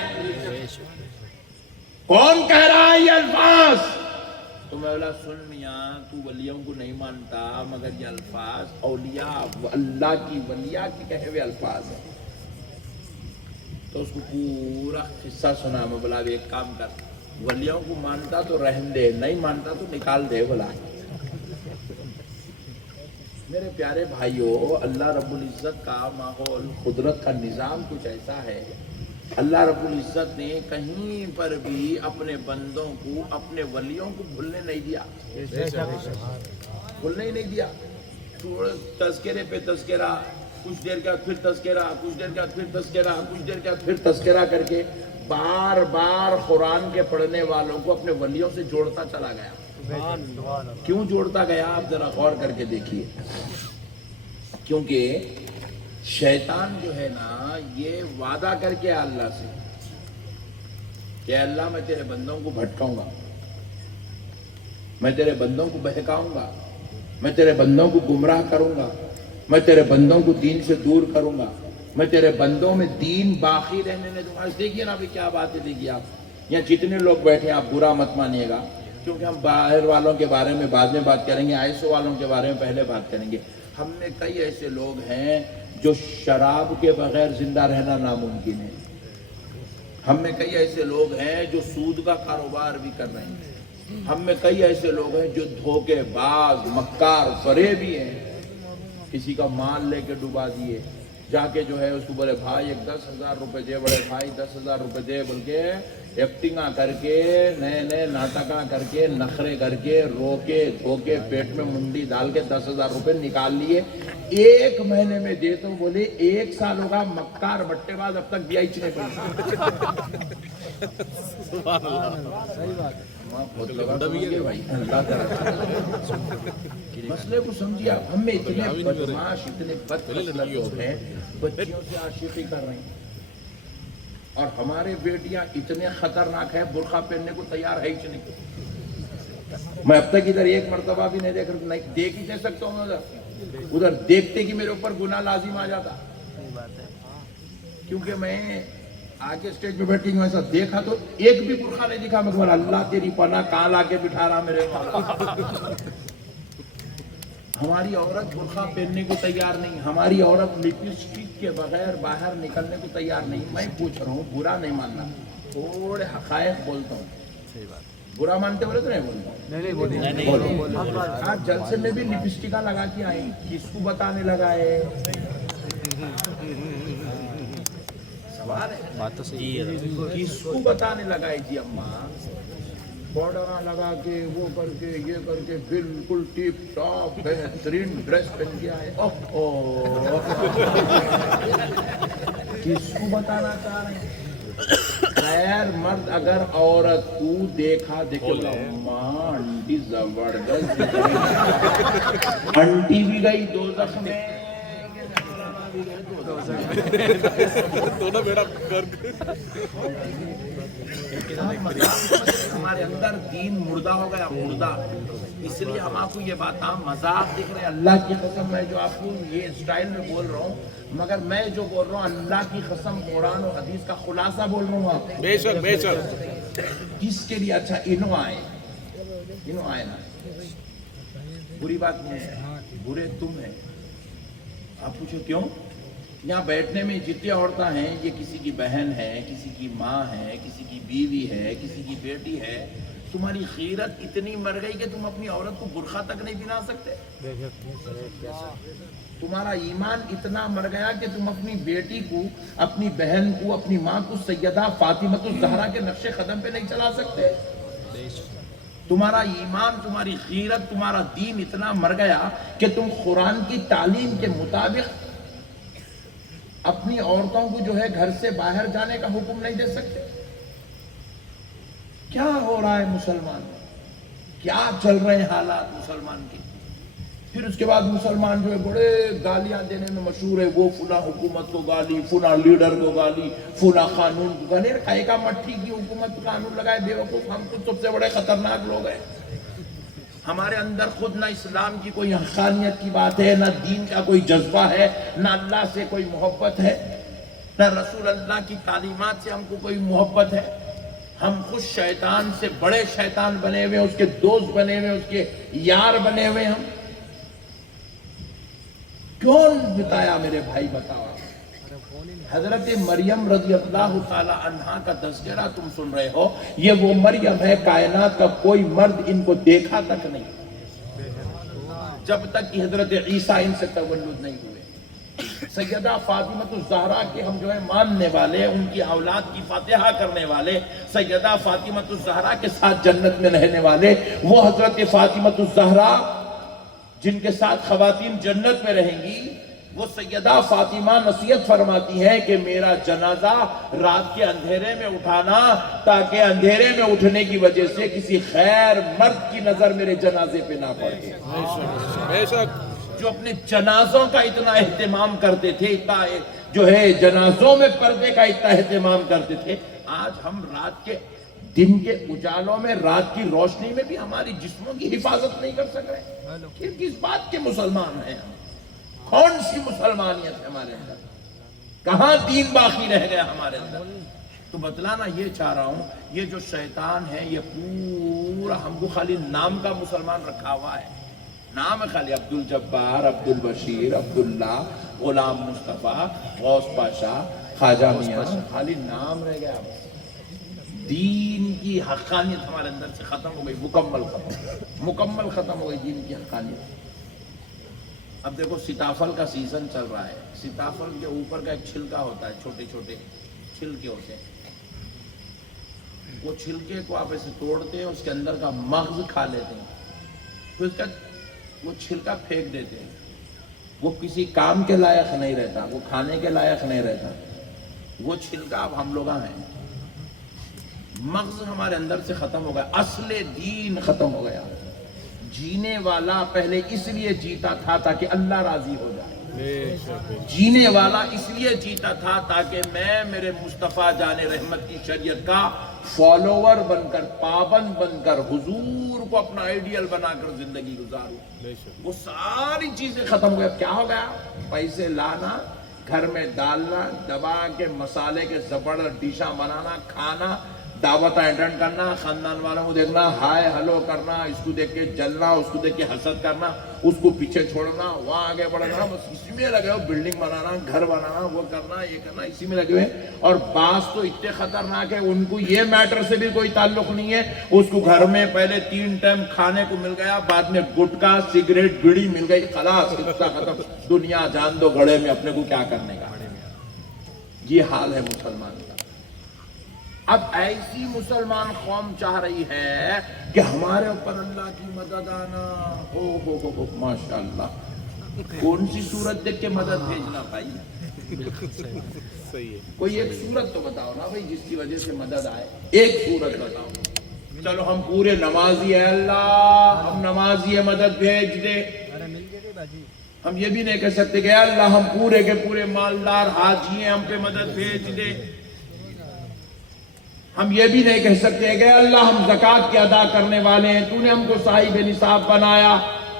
کون کہہ رہا ہے یہ الفاظ؟ تو میں بولا سن میاں، تو ولیوں کو نہیں مانتا، مگر یہ الفاظ اولیاء اللہ کی ولیاء کی کہے ہوئے الفاظ ہیں۔ تو اس کو پورا قصہ سنا۔ میں بولا ایک کام کر، ولیوں کو مانتا تو رہن دے، نہیں مانتا تو نکال دے۔ بولا میرے پیارے بھائیوں، اللہ رب العزت کا ماحول، قدرت کا نظام کچھ ایسا ہے، اللہ رب العزت نے کہیں پر بھی اپنے بندوں کو، اپنے ولیوں کو بھولنے نہیں دیا، بھولنے ہی نہیں دیا۔ تذکرے پہ تذکرہ، کچھ دیر کے بعد پھر تذکرہ، کچھ دیر کے بعد پھر تذکرہ، کچھ دیر کے بعد پھر تذکرہ کر کے بار بار قرآن کے پڑھنے والوں کو اپنے ولیوں سے جوڑتا چلا گیا۔ کیوں جوڑتا گیا آپ ذرا غور کر کے دیکھیے۔ کیونکہ شیطان جو ہے نا، یہ وعدہ کر کے اللہ سے کہ اللہ میں تیرے بندوں کو بھٹکاؤں گا، میں تیرے بندوں کو بہکاؤں گا، میں تیرے بندوں کو گمراہ کروں گا، میں تیرے بندوں کو دین سے دور کروں گا، میں تیرے بندوں میں دین باقی رہنے نہیں دوں گا۔ دیکھیے نا ابھی کیا بات ہے، دیکھیے آپ یہاں جتنے لوگ بیٹھے ہیں، آپ برا مت مانیے گا، کیونکہ ہم باہر والوں کے بارے میں بعد میں بات کریں گے، آئیسو والوں کے بارے میں پہلے بات کریں گے۔ ہم میں کئی ایسے لوگ ہیں جو شراب کے بغیر زندہ رہنا ناممکن ہے، ہم میں کئی ایسے لوگ ہیں جو سود کا کاروبار بھی کر رہے ہیں، ہم میں کئی ایسے لوگ ہیں جو دھوکے باز مکار فریبی ہیں، کسی کا مال لے کے ڈبا دیے، جا کے جو ہے اس کو بولے بھائی ایک 10,000 روپے دے، بڑے بھائی 10,000 روپے دے، بلکہ ایکٹنگاں کر کے نئے نئے ناٹکاں کر کے نخرے کر کے روکے دھوکے پیٹ میں منڈی ڈال کے 10,000 روپے نکال لیے، 1 مہینے میں دے تو بولے 1 سال ہوگا مکار بٹے باز اب تک دیا ہی نہیں پڑا۔ مسئلے کو سمجھیے آپ، ہم میں اتنے بدماش اتنے بدقسمت لوگ ہیں، بچیوں سے عاشقی کر رہے ہیں، اور ہمارے بیٹیاں اتنے خطرناک ہیں برقع پہننے کو تیار ہے ہی نہیں۔ میں اب تک ادھر 1 مرتبہ بھی نہیں دیکھ ہی نہیں سکتا ہوں، ادھر دیکھتے کہ میرے اوپر گناہ لازم آ جاتا، کیونکہ میں آگے اسٹیج پہ بیٹھی ہوں، ایسا دیکھا تو ایک بھی برقع نہیں دکھا، میں بولا اللہ تیری پناہ کہاں لا کے بٹھا رہا میرے پاس۔ ہماری عورت برقع پہننے کو تیار نہیں، ہماری عورت لپسٹک کے بغیر باہر نکلنے کو تیار نہیں۔ میں پوچھ رہا ہوں، برا نہیں ماننا، تھوڑے حقائق بولتا ہوں، برا مانتے بولے تو نہیں بولتا۔ آج جلسے میں بھی لپسٹکاں لگا کے آئی، کس کو بتانے لگا ہے؟ کس کو بتانے لگا ہے جی اماں؟ بارڈر لگا کے وہ کر کے یہ کر کے بالکل ٹیپ ٹاپ بہترین ڈریس پہن کے آئے، کس کو بتانا چاہ رہے ہیں؟ خیر مرد اگر عورت کو دیکھا دیکھے ماں انٹی زبردست، انٹی بھی گئی دوزخ میں، ہمارے اندر دین مردہ ہو گیا، مردہ، اس لیے ہم آپ کو یہ بات مذاق دکھ رہے، اللہ کی قسم میں جو آپ کو یہ اسٹائل میں بول رہا ہوں، مگر میں جو بول رہا ہوں اللہ کی قسم قرآن و حدیث کا خلاصہ بول رہا ہوں آپ، بے شک بے شک۔ کس کے لیے؟ اچھا انہوں آئے نا، بری بات نہیں ہے، برے تم ہیں۔ آپ پوچھو کیوں؟ یہاں بیٹھنے میں جتنی عورتیں ہیں یہ کسی کی بہن ہے، کسی کی ماں ہے، کسی کی بیوی ہے، کسی کی بیٹی ہے۔ تمہاری غیرت اتنی مر گئی کہ تم اپنی عورت کو برقع تک نہیں پہنا سکتے۔ تمہارا ایمان اتنا مر گیا کہ تم اپنی بیٹی کو، اپنی بہن کو، اپنی ماں کو سیدہ فاطمۃ الزہرا کے نقش قدم پہ نہیں چلا سکتے۔ تمہارا ایمان، تمہاری غیرت، تمہارا دین اتنا مر گیا کہ تم قرآن کی تعلیم کے مطابق اپنی عورتوں کو جو ہے گھر سے باہر جانے کا حکم نہیں دے سکتے۔ کیا ہو رہا ہے مسلمان؟ کیا چل رہے ہیں حالات مسلمان کے؟ پھر اس کے بعد مسلمان جو ہے بڑے گالیاں دینے میں مشہور ہے، وہ فلاں حکومت کو گالی، فلاں لیڈر کو گالی، فلاں قانون کو گالی۔ کہے کا مٹھی کی حکومت قانون لگائے بے وقوف، ہم خود سب سے بڑے خطرناک لوگ ہیں۔ ہمارے اندر خود نہ اسلام کی کوئی حقانیت کی بات ہے، نہ دین کا کوئی جذبہ ہے، نہ اللہ سے کوئی محبت ہے، نہ رسول اللہ کی تعلیمات سے ہم کو کوئی محبت ہے۔ ہم خود شیطان سے بڑے شیطان بنے ہوئے، اس کے دوست بنے ہوئے، اس کے یار بنے ہوئے۔ ہم کون بتایا میرے بھائی؟ بتاؤ۔ حضرت مریم رضی اللہ تعالی عنہا کا تذکرہ تم سن رہے ہو، یہ وہ مریم ہے، کائنات کا کوئی مرد ان کو دیکھا تک نہیں، جب تک کہ حضرت عیسیٰ ان سے تولد نہیں ہوئے۔ سیدہ فاطمۃ الزہرا کے ہم جو ہے ماننے والے، ان کی اولاد کی فاتحہ کرنے والے، سیدہ فاطمۃ الزہرا کے ساتھ جنت میں رہنے والے، وہ حضرت فاطمۃ الزہرا جن کے ساتھ خواتین جنت میں رہیں گی، وہ سیدہ فاطمہ نصیحت فرماتی ہیں کہ میرا جنازہ رات کے اندھیرے میں اٹھانا، تاکہ اندھیرے میں اٹھنے کی وجہ سے کسی خیر مرد کی نظر میرے جنازے پہ نہ پڑے۔ بے شک۔ جو اپنے جنازوں کا اتنا اہتمام کرتے تھے، اتنا جو ہے جنازوں میں پردے کا اتنا اہتمام کرتے تھے، آج ہم رات کے دن کے اجالوں میں، رات کی روشنی میں بھی ہماری جسموں کی حفاظت نہیں کر سک رہے۔ پھر کس بات کے مسلمان ہیں ہم؟ کون سی مسلمانیت ہے ہمارے اندر؟ کہاں دین باقی رہ گیا ہمارے اندر؟ تو بتلانا یہ چاہ رہا ہوں، یہ جو شیطان ہے یہ پورا ہم کو خالی نام کا مسلمان رکھا ہوا ہے، نام ہے خالی عبد الجبار، عبد البشیر، عبداللہ، غلام مصطفیٰ، غوث پاشا، خواجہ میاں، خالی نام رہ گیا۔ دین کی حقانیت ہمارے اندر سے ختم ہو گئی، مکمل ختم ہو گئی دین کی حقانیت۔ اب دیکھو سیتافل کا سیزن چل رہا ہے، سیتافل کے اوپر کا ایک چھلکا ہوتا ہے، چھوٹے چھوٹے چھلکے ہوتے ہیں، وہ چھلکے کو آپ ایسے توڑتے ہیں، اس کے اندر کا مغز کھا لیتے ہیں، پھر اس کا وہ چھلکا پھینک دیتے ہیں، وہ کسی کام کے لائق نہیں رہتا، وہ کھانے کے لائق نہیں رہتا، وہ چھلکا اب ہم لوگ ہیں، مغز ہمارے اندر سے ختم ہو گیا، اصل دین ختم ہو گیا۔ جینے والا پہلے اس لیے جیتا تھا تاکہ اللہ راضی ہو جائے، جینے والا اس لیے جیتا تھا تاکہ میں میرے مصطفیٰ جان رحمت کی شریعت کا فالوور بن کر، پابند بن کر، حضور کو اپنا آئیڈیل بنا کر زندگی گزاروں۔ وہ ساری چیزیں ختم ہو گئی۔ اب کیا ہو گیا؟ پیسے لانا، گھر میں ڈالنا، دبا کے مسالے کے زبردست ڈشاں بنانا، کھانا، دعوت اٹینڈ کرنا، خاندان والوں کو دیکھنا، ہائے ہلو کرنا، اس کو دیکھ کے جلنا، اس کو دیکھ کے حسد کرنا، اس کو پیچھے چھوڑنا، وہاں آگے بڑھنا، بس اسی میں لگے ہو، بلڈنگ بنانا، گھر بنانا، وہ کرنا، یہ کرنا، اسی میں لگے ہوئے۔ اور بعض تو اتنے خطرناک ہے، ان کو یہ میٹر سے بھی کوئی تعلق نہیں ہے، اس کو گھر میں پہلے 3 ٹائم کھانے کو مل گیا، بعد میں گٹکا، سگریٹ، بیڑی مل گئی، خلاص قصہ ختم، دنیا جان دو گھڑے میں، اپنے کو کیا کرنے کا۔ یہ حال ہے مسلمان کا۔ اب ایسی مسلمان قوم چاہ رہی ہے کہ ہمارے اوپر اللہ کی مدد آنا، ہو ماشاءاللہ۔ کون سی صورت دیکھ کے مدد بھیجنا بھائی؟ صحیح ہے، کوئی ایک صورت تو بتاؤ نا بھائی، جس کی وجہ سے مدد آئے، ایک صورت بتاؤ۔ چلو ہم پورے نمازی ہیں، اللہ ہم نمازی ہیں، مدد بھیج دے۔ ہم یہ بھی نہیں کہہ سکتے کہ اللہ ہم پورے کے پورے مالدار حاجی ہیں، ہم پہ مدد بھیج دے۔ ہم یہ بھی نہیں کہہ سکتے کہ اللہ ہم زکوٰۃ کے ادا کرنے والے ہیں، تو نے ہم کو صاحب نصاب بنایا،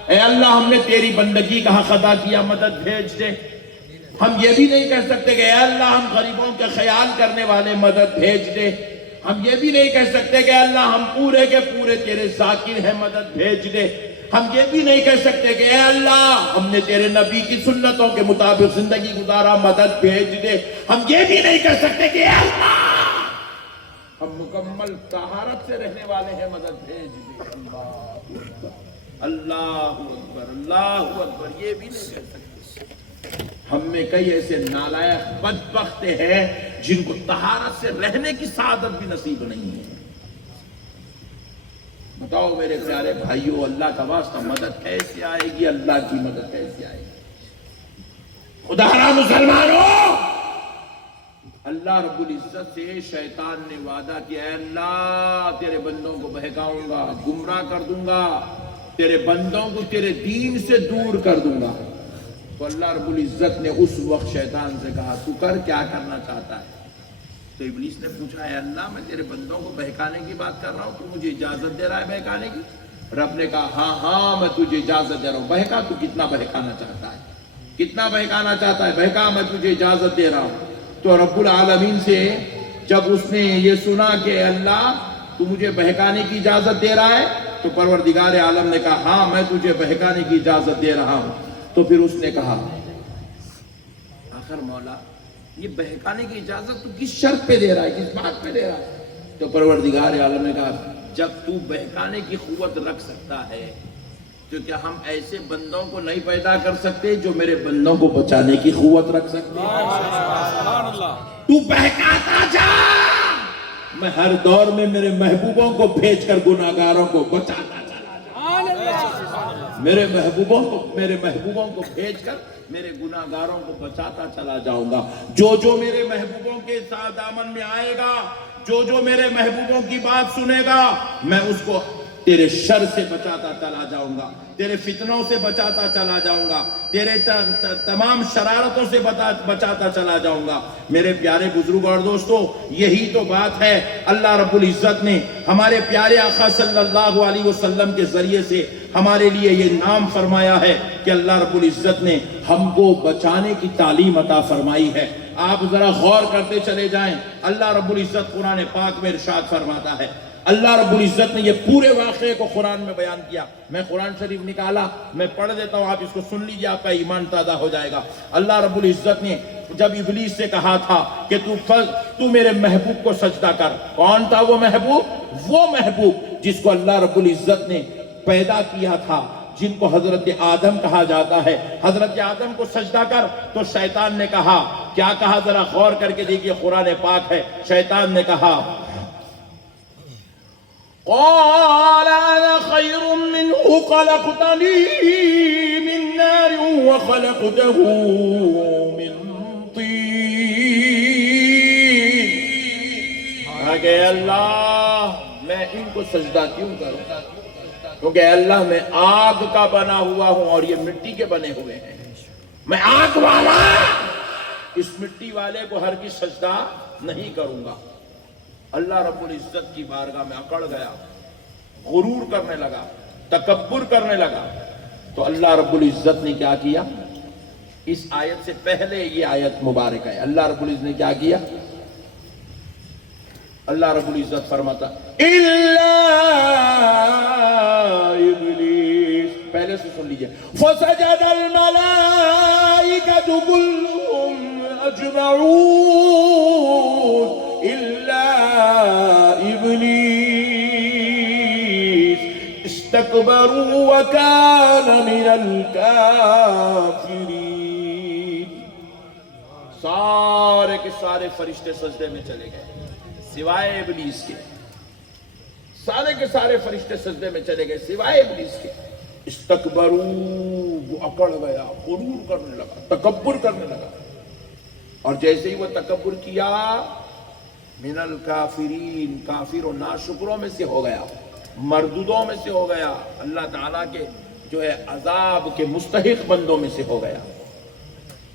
اے اللہ ہم نے تیری بندگی کا حق ادا کیا، مدد بھیج دے۔ ہم یہ بھی نہیں کہہ سکتے کہ اے اللہ ہم غریبوں کے خیال کرنے والے، مدد بھیج دے۔ ہم یہ بھی نہیں کہہ سکتے کہ اللہ ہم پورے کے پورے تیرے ذاکر ہیں، مدد بھیج دے۔ ہم یہ بھی نہیں کہہ سکتے کہ اے اللہ ہم نے تیرے نبی کی سنتوں کے مطابق زندگی گزارا، مدد بھیج دے۔ ہم یہ بھی نہیں کہہ سکتے کہ اے اللہ ہم مکمل طہارت سے رہنے والے ہیں، مدد بھیج دے۔ اللہ اکبر، اللہ اکبر، یہ بھی نہیں کہہ سکتے۔ ہم میں کئی ایسے نالائق بدبخت ہیں جن کو طہارت سے رہنے کی سعادت بھی نصیب نہیں ہے۔ بتاؤ میرے پیارے بھائیوں، اللہ کا واسطہ مدد کیسے آئے گی؟ اللہ کی مدد کیسے آئے گی؟ خدا را مسلمانوں، اللہ رب العزت سے شیطان نے وعدہ کیا، اے اللہ تیرے بندوں کو بہکاؤں گا، گمراہ کر دوں گا، تیرے بندوں کو تیرے دین سے دور کر دوں گا۔ تو اللہ رب العزت نے اس وقت شیطان سے کہا، تو کیا کرنا چاہتا ہے؟ تو ابلیس نے پوچھا، اے اللہ میں تیرے بندوں کو بہکانے کی بات کر رہا ہوں، تو مجھے اجازت دے رہا ہے بہکانے کی؟ رب نے کہا، ہاں میں تجھے اجازت دے رہا ہوں، بہکا۔ تو کتنا بہکانا چاہتا ہے؟ کتنا بہکانا چاہتا ہے؟ بہکا، میں تجھے اجازت دے رہا ہوں۔ تو رب العالمین سے جب اس نے یہ سنا کہ اللہ تو مجھے بہکانے کی اجازت دے رہا ہے، تو پروردگار عالم نے کہا، ہاں میں تجھے بہکانے کی اجازت دے رہا ہوں۔ تو پھر اس نے کہا، آخر مولا یہ بہکانے کی اجازت تو کس شرط پہ دے رہا ہے، کس بات پہ دے رہا ہے؟ تو پروردگار عالم نے کہا، جب تو بہکانے کی قوت رکھ سکتا ہے تو کیا ہم ایسے بندوں کو نہیں پیدا کر سکتے جو میرے بندوں کو بچانے کی قوت رکھ سکتے ہیں؟ تو بہکاتا جا، میں ہر دور میں میرے محبوبوں کو بھیج کر گناہگاروں کو بچاتا چلا جاؤں، میرے محبوبوں کو بھیج کر میرے گناہگاروں کو بچاتا چلا جاؤں گا۔ جو میرے محبوبوں کے ساتھ دامن میں آئے گا، جو میرے محبوبوں کی بات سنے گا، میں اس کو تیرے شر سے بچاتا چلا جاؤں گا، تیرے فتنوں سے بچاتا چلا جاؤں گا، تیرے تمام شرارتوں سے بچاتا چلا جاؤں گا۔ میرے پیارے بزرگ اور دوستو، یہی تو بات ہے اللہ رب العزت نے ہمارے پیارے آقا صلی اللہ علیہ وسلم کے ذریعے سے ہمارے لیے یہ نام فرمایا ہے کہ اللہ رب العزت نے ہم کو بچانے کی تعلیم عطا فرمائی ہے۔ آپ ذرا غور کرتے چلے جائیں، اللہ رب العزت قرآن پاک میں ارشاد فرماتا ہے، اللہ رب العزت نے یہ پورے واقعے کو قرآن میں بیان کیا. میں قرآن شریف نکالا, میں پڑھ دیتا ہوں, آپ اس کو سن لیجئے, آپ کا ایمان تازہ ہو جائے گا. اللہ رب العزت نے جب ابلیس سے کہا تھا کہ تو میرے محبوب کو سجدہ کر, کون تھا وہ محبوب؟ وہ محبوب جس کو اللہ رب العزت نے پیدا کیا تھا, جن کو حضرت آدم کہا جاتا ہے. حضرت آدم کو سجدہ کر, تو شیطان نے کہا, کیا کہا ذرا غور کر کے دیکھیے, قرآن پاک ہے. شیطان نے کہا قال انا خیر منه خلقتنی من نار وخلقته من طین. کہ اللہ میں ان کو سجدہ کیوں کروں, کیونکہ اللہ میں آگ کا بنا ہوا ہوں اور یہ مٹی کے بنے ہوئے ہیں. میں آگ والا اس مٹی والے کو ہرگز سجدہ نہیں کروں گا. اللہ رب العزت کی بارگاہ میں اکڑ گیا, غرور کرنے لگا, تکبر کرنے لگا. تو اللہ رب العزت نے کیا کیا؟ اس آیت سے پہلے یہ آیت مبارک ہے. اللہ رب العزت نے کیا کیا؟ اللہ رب العزت فرماتا الا ابلیس, پہلے سے سن لیجئے, فسجد الملائکۃ کلهم اجمعون الا ابلیس استکبروا وکان من الکافرین. سارے کے سارے فرشتے سجدے میں چلے گئے سوائے ابلیس کے. سارے کے سارے فرشتے سجدے میں چلے گئے سوائے ابلیس کے. استکبروا, وہ اکڑ گیا, غرور کرنے لگا, تکبر کرنے لگا. اور جیسے ہی وہ تکبر کیا, من الکافرین, کافر و ناشکروں میں سے ہو گیا, مردودوں میں سے ہو گیا, اللہ تعالیٰ کے جو ہے عذاب کے مستحق بندوں میں سے ہو گیا.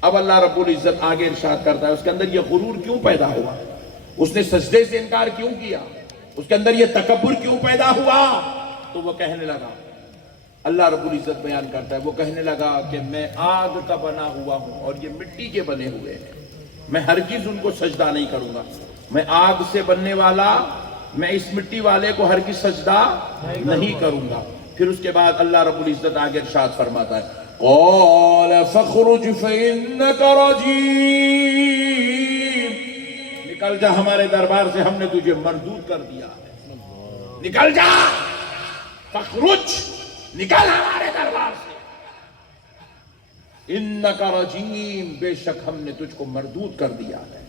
اب اللہ رب العزت آگے ارشاد کرتا ہے اس کے اندر یہ غرور کیوں پیدا ہوا, اس نے سجدے سے انکار کیوں کیا, اس کے اندر یہ تکبر کیوں پیدا ہوا. تو وہ کہنے لگا, اللہ رب العزت بیان کرتا ہے, وہ کہنے لگا کہ میں آگ کا بنا ہوا ہوں اور یہ مٹی کے بنے ہوئے ہیں, میں ہرگز ان کو سجدہ نہیں کروں گا. میں آگ سے بننے والا, میں اس مٹی والے کو ہرگز سجدہ نہیں کروں گا. پھر اس کے بعد اللہ رب العزت آگے ارشاد فرماتا ہے قال فاخرج فإنك رجيم, نکل جا ہمارے دربار سے, ہم نے تجھے مردود کر دیا ہے. نکل جا, فاخرج, نکل ہمارے دربار سے. انک رجیم, بے شک ہم نے تجھ کو مردود کر دیا ہے.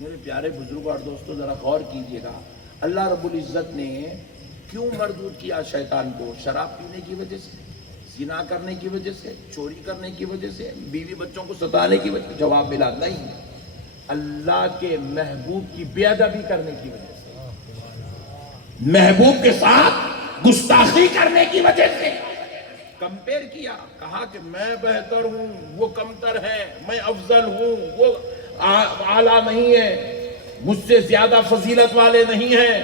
میرے پیارے بزرگوں اور دوستوں ذرا غور کیجئے گا, اللہ رب العزت نے کیوں مردود کیا شیطان کو؟ شراب پینے کی وجہ سے, زنا کرنے کی وجہ سے, چوری کرنے کی وجہ سے, بیوی بچوں کو ستانے کی وجہ سے؟ جواب ملا نہیں, اللہ کے محبوب کی بے ادبی کرنے کی وجہ سے, محبوب کے ساتھ گستاخی کرنے کی وجہ سے. کمپیر کیا, کہا کہ میں بہتر ہوں, وہ کمتر ہے, میں افضل ہوں, وہ اعلیٰ نہیں ہے, مجھ سے زیادہ فضیلت والے نہیں ہیں.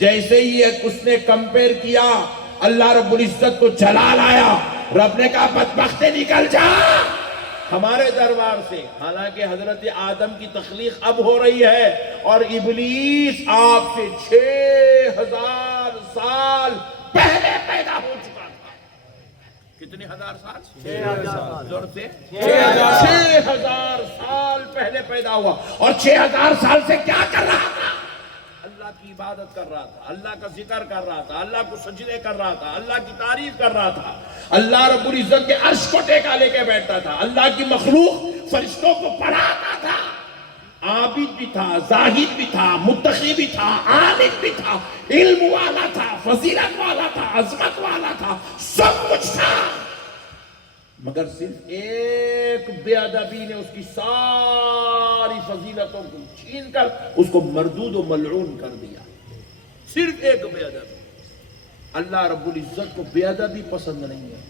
جیسے ہی اس نے کمپیر کیا, اللہ رب العزت کو جلال آیا. رب نے کہا بدبخت نکل جا ہمارے دربار سے. حالانکہ حضرت آدم کی تخلیق اب ہو رہی ہے اور ابلیس آپ سے 6000 سال پہلے پیدا ہو چکا تھا. کتنے ہزار سال؟ 6000 زور سے 6000 سال پہلے پیدا ہوا. اور 6000 سال سے کیا کر رہا تھا؟ اللہ کی عبادت کر رہا تھا, اللہ کا ذکر کر رہا تھا, اللہ کو سجدے کر رہا تھا, اللہ کی تعریف کر رہا تھا, اللہ رب العزت کے عرش کو ٹیکا لے کے بیٹھتا تھا, اللہ کی مخلوق فرشتوں کو پڑھاتا تھا. عابد بھی تھا, زاہد بھی تھا, متقی بھی تھا, عالم بھی تھا, علم والا تھا, فضیلت والا تھا, عظمت والا تھا, سب کچھ تھا. مگر صرف ایک بے ادبی نے اس کی ساری فضیلتوں کو چھین کر اس کو مردود و ملعون کر دیا. صرف ایک بے ادبی. اللہ رب العزت کو بے ادبی پسند نہیں ہے,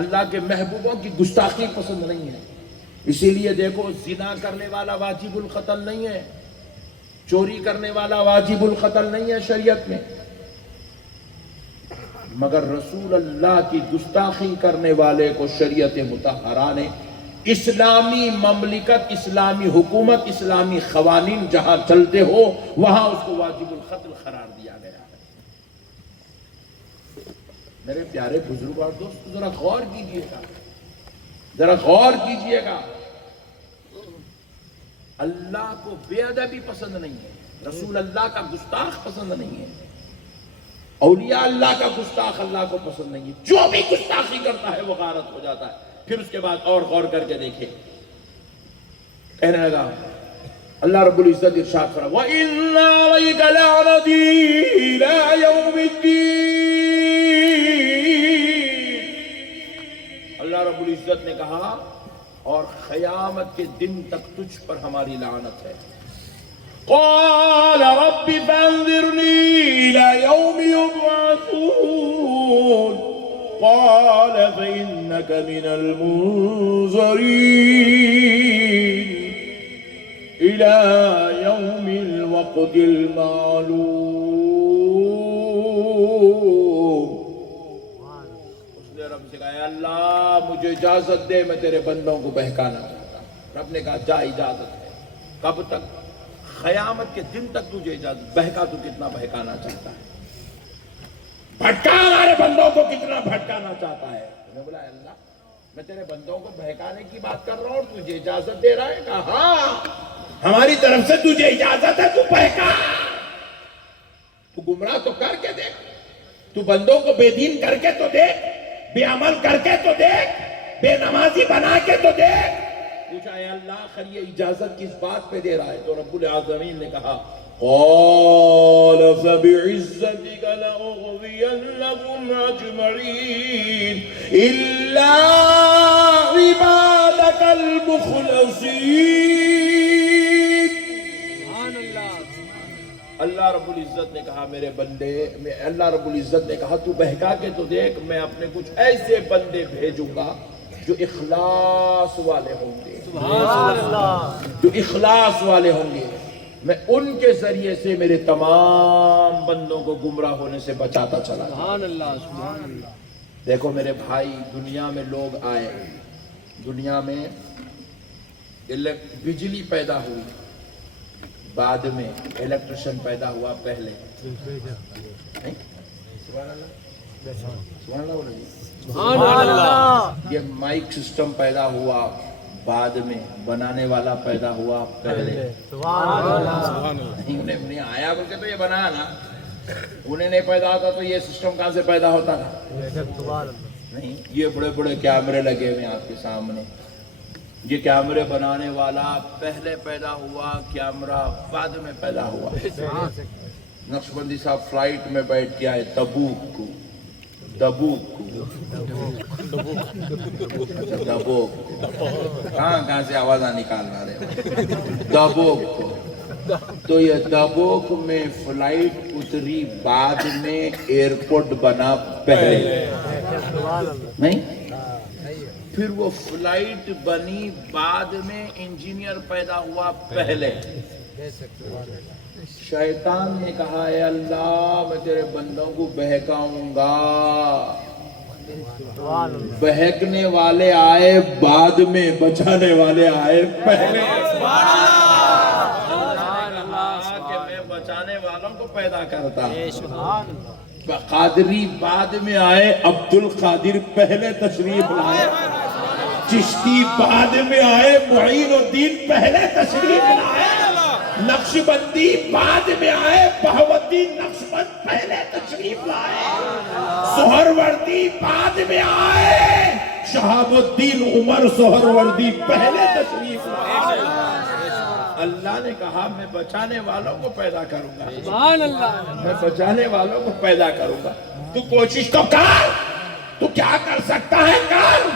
اللہ کے محبوبوں کی گستاخی پسند نہیں ہے. اسی لیے دیکھو, زنا کرنے والا واجب القتل نہیں ہے, چوری کرنے والا واجب القتل نہیں ہے شریعت میں, مگر رسول اللہ کی گستاخی کرنے والے کو شریعت مطہرہ نے اسلامی مملکت، اسلامی حکومت، اسلامی قوانین جہاں چلتے ہو وہاں اس کو واجب القتل قرار دیا گیا ہے۔ میرے پیارے بزرگ اور دوست ذرا غور کیجئے گا، ذرا غور کیجئے گا۔ اللہ کو بے ادبی پسند نہیں ہے، رسول اللہ کا گستاخ پسند نہیں ہے، اولیاء اللہ کا گستاخ اللہ کو پسند نہیں ہے۔ جو بھی گستاخی کرتا ہے وہ غارت ہو جاتا ہے۔ پھر اس کے بعد اور غور کر کے دیکھیں، کہنے لگا اللہ رب العزت ارشاد فرمایا وَإِنَّ عَلَيْكَ لَعْنَتِي إِلَىٰ يَوْمِ الدِّينِ۔ اللہ رب العزت نے کہا اور قیامت کے دن تک تجھ پر ہماری لعنت ہے۔ قال رب فانظرني إلى يوم يبعثون قال فإنك من المنظرين إلى يوم الوقت المعلوم۔ اس نے رب سے کہا اے اللہ مجھے اجازت دے، میں تیرے بندوں کو بہکانا چاہتا ہوں۔ رب نے کہا جا اجازت ہے۔ کب تک؟ قیامت کے دن تک تجھے اجازت۔ بہکا تو کتنا بہکانا چاہتا ہے، بھٹکا ہمارے بندوں کو کتنا بھٹکانا چاہتا ہے۔ میں نے بولا اللہ میں تیرے بندوں کو بہکانے کی بات کر رہا ہوں، تجھے اجازت دے رہا ہے؟ کہا ہاں ہماری طرف سے تجھے اجازت ہے، تو بہکا، تو گمراہ تو کر کے دیکھ، تو بندوں کو بے دین کر کے تو دیکھ، بے عمل کر کے تو دیکھ، بے نمازی بنا کے تو دیکھ۔ پوچھا اے اللہ آخر یہ اجازت کس بات پہ دے رہا ہے؟ تو رب العالمین نے کہا قال فبعزتك لأغوينهم أجمعين إلا عبادك المخلصين۔ اللہ رب العزت نے کہا میرے بندے، اللہ رب العزت نے کہا تو بہکا کے تو دیکھ، میں اپنے کچھ ایسے بندے بھیجوں گا جو اخلاص والے ہوں گے، جو اخلاص والے ہوں گے، میں ان کے ذریعے سے میرے تمام بندوں کو گمراہ ہونے سے بچاتا چلا جاؤں۔ دیکھو میرے بھائی، دنیا میں لوگ آئے، دنیا میں بجلی پیدا ہوئی، بعد میں الیکٹریشن پیدا ہوا، پہلے سبحان اللہ، یہ مائک سسٹم پیدا ہوا، بعد میں بنانے والا پیدا ہوا، پہلے انہیں آیا بول کے تو یہ بنایا نا، انہیں نہیں پیدا ہوتا تو یہ سسٹم کہاں سے پیدا ہوتا تھا؟ نہیں، یہ بڑے بڑے کیمرے لگے ہوئے ہیں آپ کے سامنے، یہ کیمرے بنانے والا پہلے پیدا ہوا، کیمرہ بعد میں پیدا ہوا۔ نقشبندی صاحب فلائٹ میں بیٹھ کے آئے تبوک کو، کہاں سے آوازاں نکالنا رہے دبوک کو، تو یہ دبوک میں فلائٹ اتری، بعد میں ایئرپورٹ بنا پہلے، نہیں پھر وہ فلائٹ بنی، بعد میں انجینئر پیدا ہوا پہلے۔ شیطان نے کہا اے اللہ میں تیرے بندوں کو بہکاؤں گا، بہکنے والے آئے بعد میں، بچانے والے آئے پہلے۔ کہ میں بچانے والوں کو پیدا کرتا، قادری بعد میں آئے، عبد القادر پہلے تشریف لائے، چشتی بعد میں آئے، معین الدین پہلے تشریف لائے، نقشبندی بعد میں آئے، بہاؤالدین نقشبند پہلے تشریف لائے، سہروردی بعد میں آئے، شہاب الدین عمر سہروردی پہلے تشریف لائے۔ اللہ نے کہا میں بچانے والوں کو پیدا کروں گا، میں بچانے والوں کو پیدا کروں گا، تو کوشش تو کر، تو کیا کر سکتا ہے کر،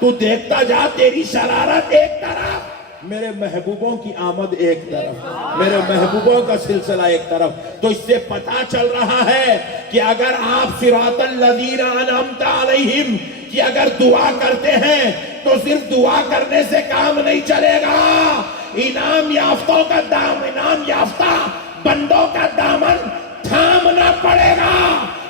تو دیکھتا جا، تیری شرارت ایک طرف، میرے محبوبوں کی آمد ایک طرف، میرے محبوبوں کا سلسلہ ایک طرف۔ تو اس سے پتا چل رہا ہے کہ اگر آپ صراط الذین انعمت علیہم کی اگر دعا کرتے ہیں تو صرف دعا کرنے سے کام نہیں چلے گا، انعام یافتوں کا انعام یافتہ بندوں کا دامن تھامنا پڑے گا،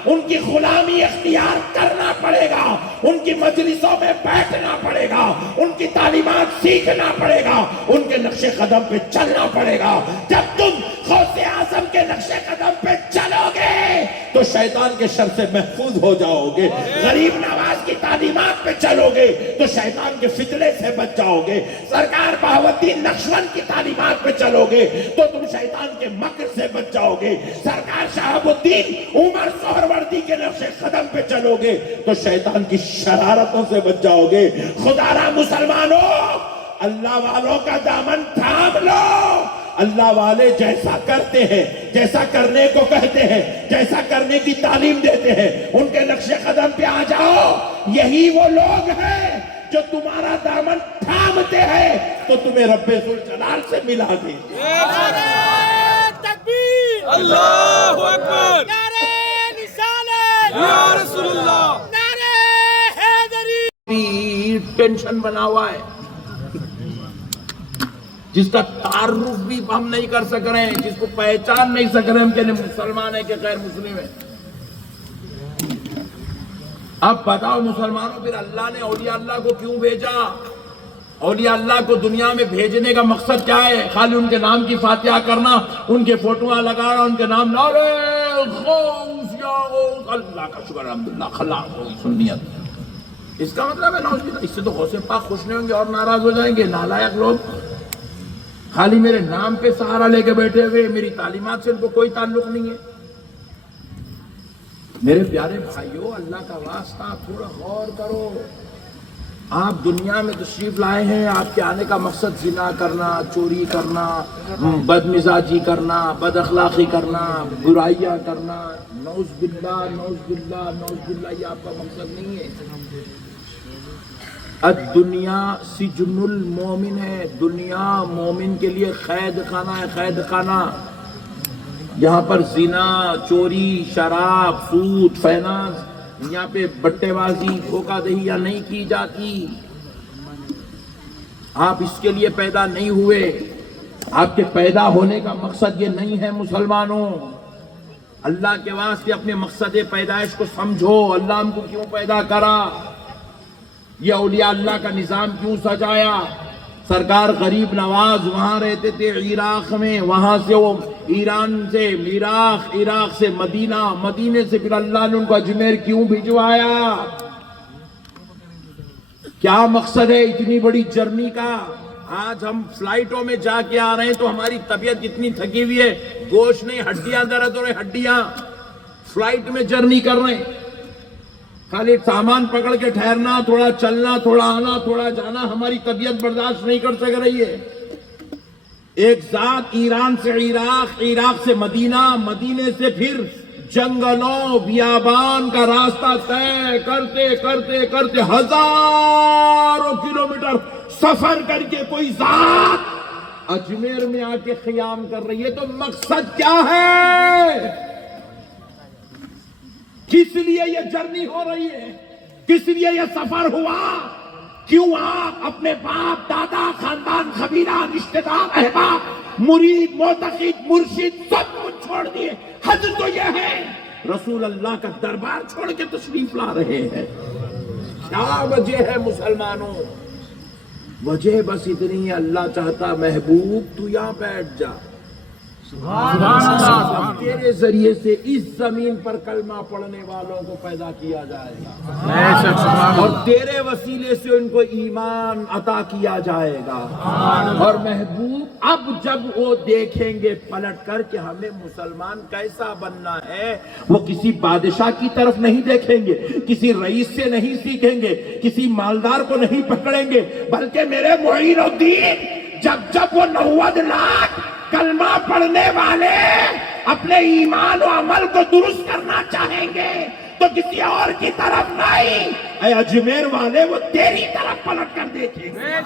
ان کی غلامی اختیار کرنا پڑے گا، ان کی مجلسوں میں بیٹھنا پڑے گا، ان کی تعلیمات سیکھنا پڑے گا، ان کے نقش قدم پہ چلنا پڑے گا۔ جب تم غوث اعظم کے نقش قدم پہ چلو گے تو شیطان کے شر سے محفوظ ہو جاؤ گے، غریب نواز کی تعلیمات پہ چلو گے تو شیطان کے فتنے سے بچ جاؤ گے، سرکار بہاؤالدین نقشبند کی تعلیمات پہ چلو گے تو تم شیطان کے مکر سے بچ جاؤ گے، سرکار شہاب الدین عمر سہروردی کے نقش قدم پہ چلو گے تو شیطان کی شرارتوں سے بچ جاؤ گے۔ خدا را مسلمانوں، اللہ والوں کا دامن تھام لو۔ اللہ والے جیسا کرتے ہیں، جیسا کرنے کو کہتے ہیں، جیسا کرنے کی تعلیم دیتے ہیں، ان کے نقش قدم پہ آ جاؤ۔ یہی وہ لوگ ہیں جو تمہارا دامن تھامتے ہیں تو تمہیں رب ذوالجلال سے ملا دیں گے۔ تکبیر، اللہ اکبر، نعرہ رسالت، یا رسول اللہ، نعرہ حیدری۔ ٹینشن بنا ہوا ہے جس کا تعارف بھی ہم نہیں کر سک رہے ہیں، جس کو پہچان نہیں سک رہے ہم کہ مسلمان ہے کہ غیر مسلم ہے۔ اب بتاؤ مسلمانوں، پھر اللہ نے اولیاء اللہ کو کیوں بھیجا؟ اولیاء اللہ کو دنیا میں بھیجنے کا مقصد کیا ہے؟ خالی ان کے نام کی فاتحہ کرنا، ان کے فوٹوਆਂ لگانا، ان کے نام نعرہ غوث یا غوث، اللہ کا شکر الحمدللہ خلاص ہوئی سنیت۔ اس کا مطلب ہے نعوذ باللہ، اس سے تو غوث پاک خوش نہیں ہوں گے اور ناراض ہو جائیں گے۔ نالائق لوگ خالی میرے نام پہ سہارا لے کے بیٹھے ہوئے، میری تعلیمات سے ان کو کوئی تعلق نہیں ہے۔ میرے پیارے بھائیوں، اللہ کا واسطہ تھوڑا غور کرو۔ آپ دنیا میں تشریف لائے ہیں، آپ کے آنے کا مقصد زنا کرنا، چوری کرنا، بد مزاجی کرنا، بد اخلاقی کرنا، برائیاں کرنا، نعوذ باللہ نعوذ باللہ نعوذ باللہ، یہ آپ کا مقصد نہیں ہے۔ الدنیا سجن المومن ہے، دنیا مومن کے لیے قید خانہ ہے، قید خانہ۔ یہاں پر زنا، چوری، شراب، سود، فینانس، یہاں پہ بٹے بازی، دھوکہ دہیاں نہیں کی جاتی۔ آپ اس کے لیے پیدا نہیں ہوئے، آپ کے پیدا ہونے کا مقصد یہ نہیں ہے مسلمانوں۔ اللہ کے واسطے اپنے مقصد پیدائش کو سمجھو، اللہ ہم کو کیوں پیدا کرا، یہ اولیاء اللہ کا نظام کیوں سجایا۔ سرکار غریب نواز وہاں رہتے تھے عراق میں، وہاں سے وہ ایران سے عراق، عراق سے مدینہ، مدینے سے پھر اللہ نے ان کو اجمیر کیوں بھجوایا؟ کیا مقصد ہے اتنی بڑی جرنی کا؟ آج ہم فلائٹوں میں جا کے آ رہے ہیں تو ہماری طبیعت اتنی تھکی ہوئی ہے، گوشت نہیں، ہڈیاں درد ہو رہے، ہڈیاں، فلائٹ میں جرنی کر رہے ہیں، خالی سامان پکڑ کے ٹھہرنا، تھوڑا چلنا، تھوڑا آنا، تھوڑا جانا، ہماری طبیعت برداشت نہیں کر سک رہی ہے۔ ایک ذات ایران سے عراق، عراق سے مدینہ، مدینے سے پھر جنگلوں بیابان کا راستہ طے کرتے کرتے کرتے ہزاروں کلومیٹر سفر کر کے کوئی ذات اجمیر میں آ کے قیام کر رہی ہے، تو مقصد کیا ہے؟ کس لیے یہ جرنی ہو رہی ہے؟ کس لیے یہ سفر ہوا؟ کیوں آپ اپنے باپ، دادا، خاندان، قبیلہ، رشتہ دار، احباب، مرید، معتقد، مرشد سب کچھ چھوڑ دیے؟ حج تو یہ ہے رسول اللہ کا دربار چھوڑ کے تشریف لا رہے ہیں۔ کیا وجہ ہے مسلمانوں؟ وجہ بس اتنی ہے، اللہ چاہتا محبوب تو یہاں بیٹھ جا، تیرے ذریعے سے اس زمین پر کلمہ پڑھنے والوں کو پیدا کیا جائے گا، اور تیرے وسیلے سے ان کو ایمان عطا کیا جائے گا۔ اور محبوب اب جب وہ دیکھیں گے پلٹ کر کہ ہمیں مسلمان کیسا بننا ہے، وہ کسی بادشاہ کی طرف نہیں دیکھیں گے، کسی رئیس سے نہیں سیکھیں گے، کسی مالدار کو نہیں پکڑیں گے، بلکہ میرے معین الدین جب وہ 90 لاکھ کلمہ پڑھنے والے اپنے ایمان و عمل کو درست کرنا چاہیں گے تو کسی اور کی طرف نہیں، اے اجمیر والے وہ تیری طرف پلٹ کر دیکھیں گے۔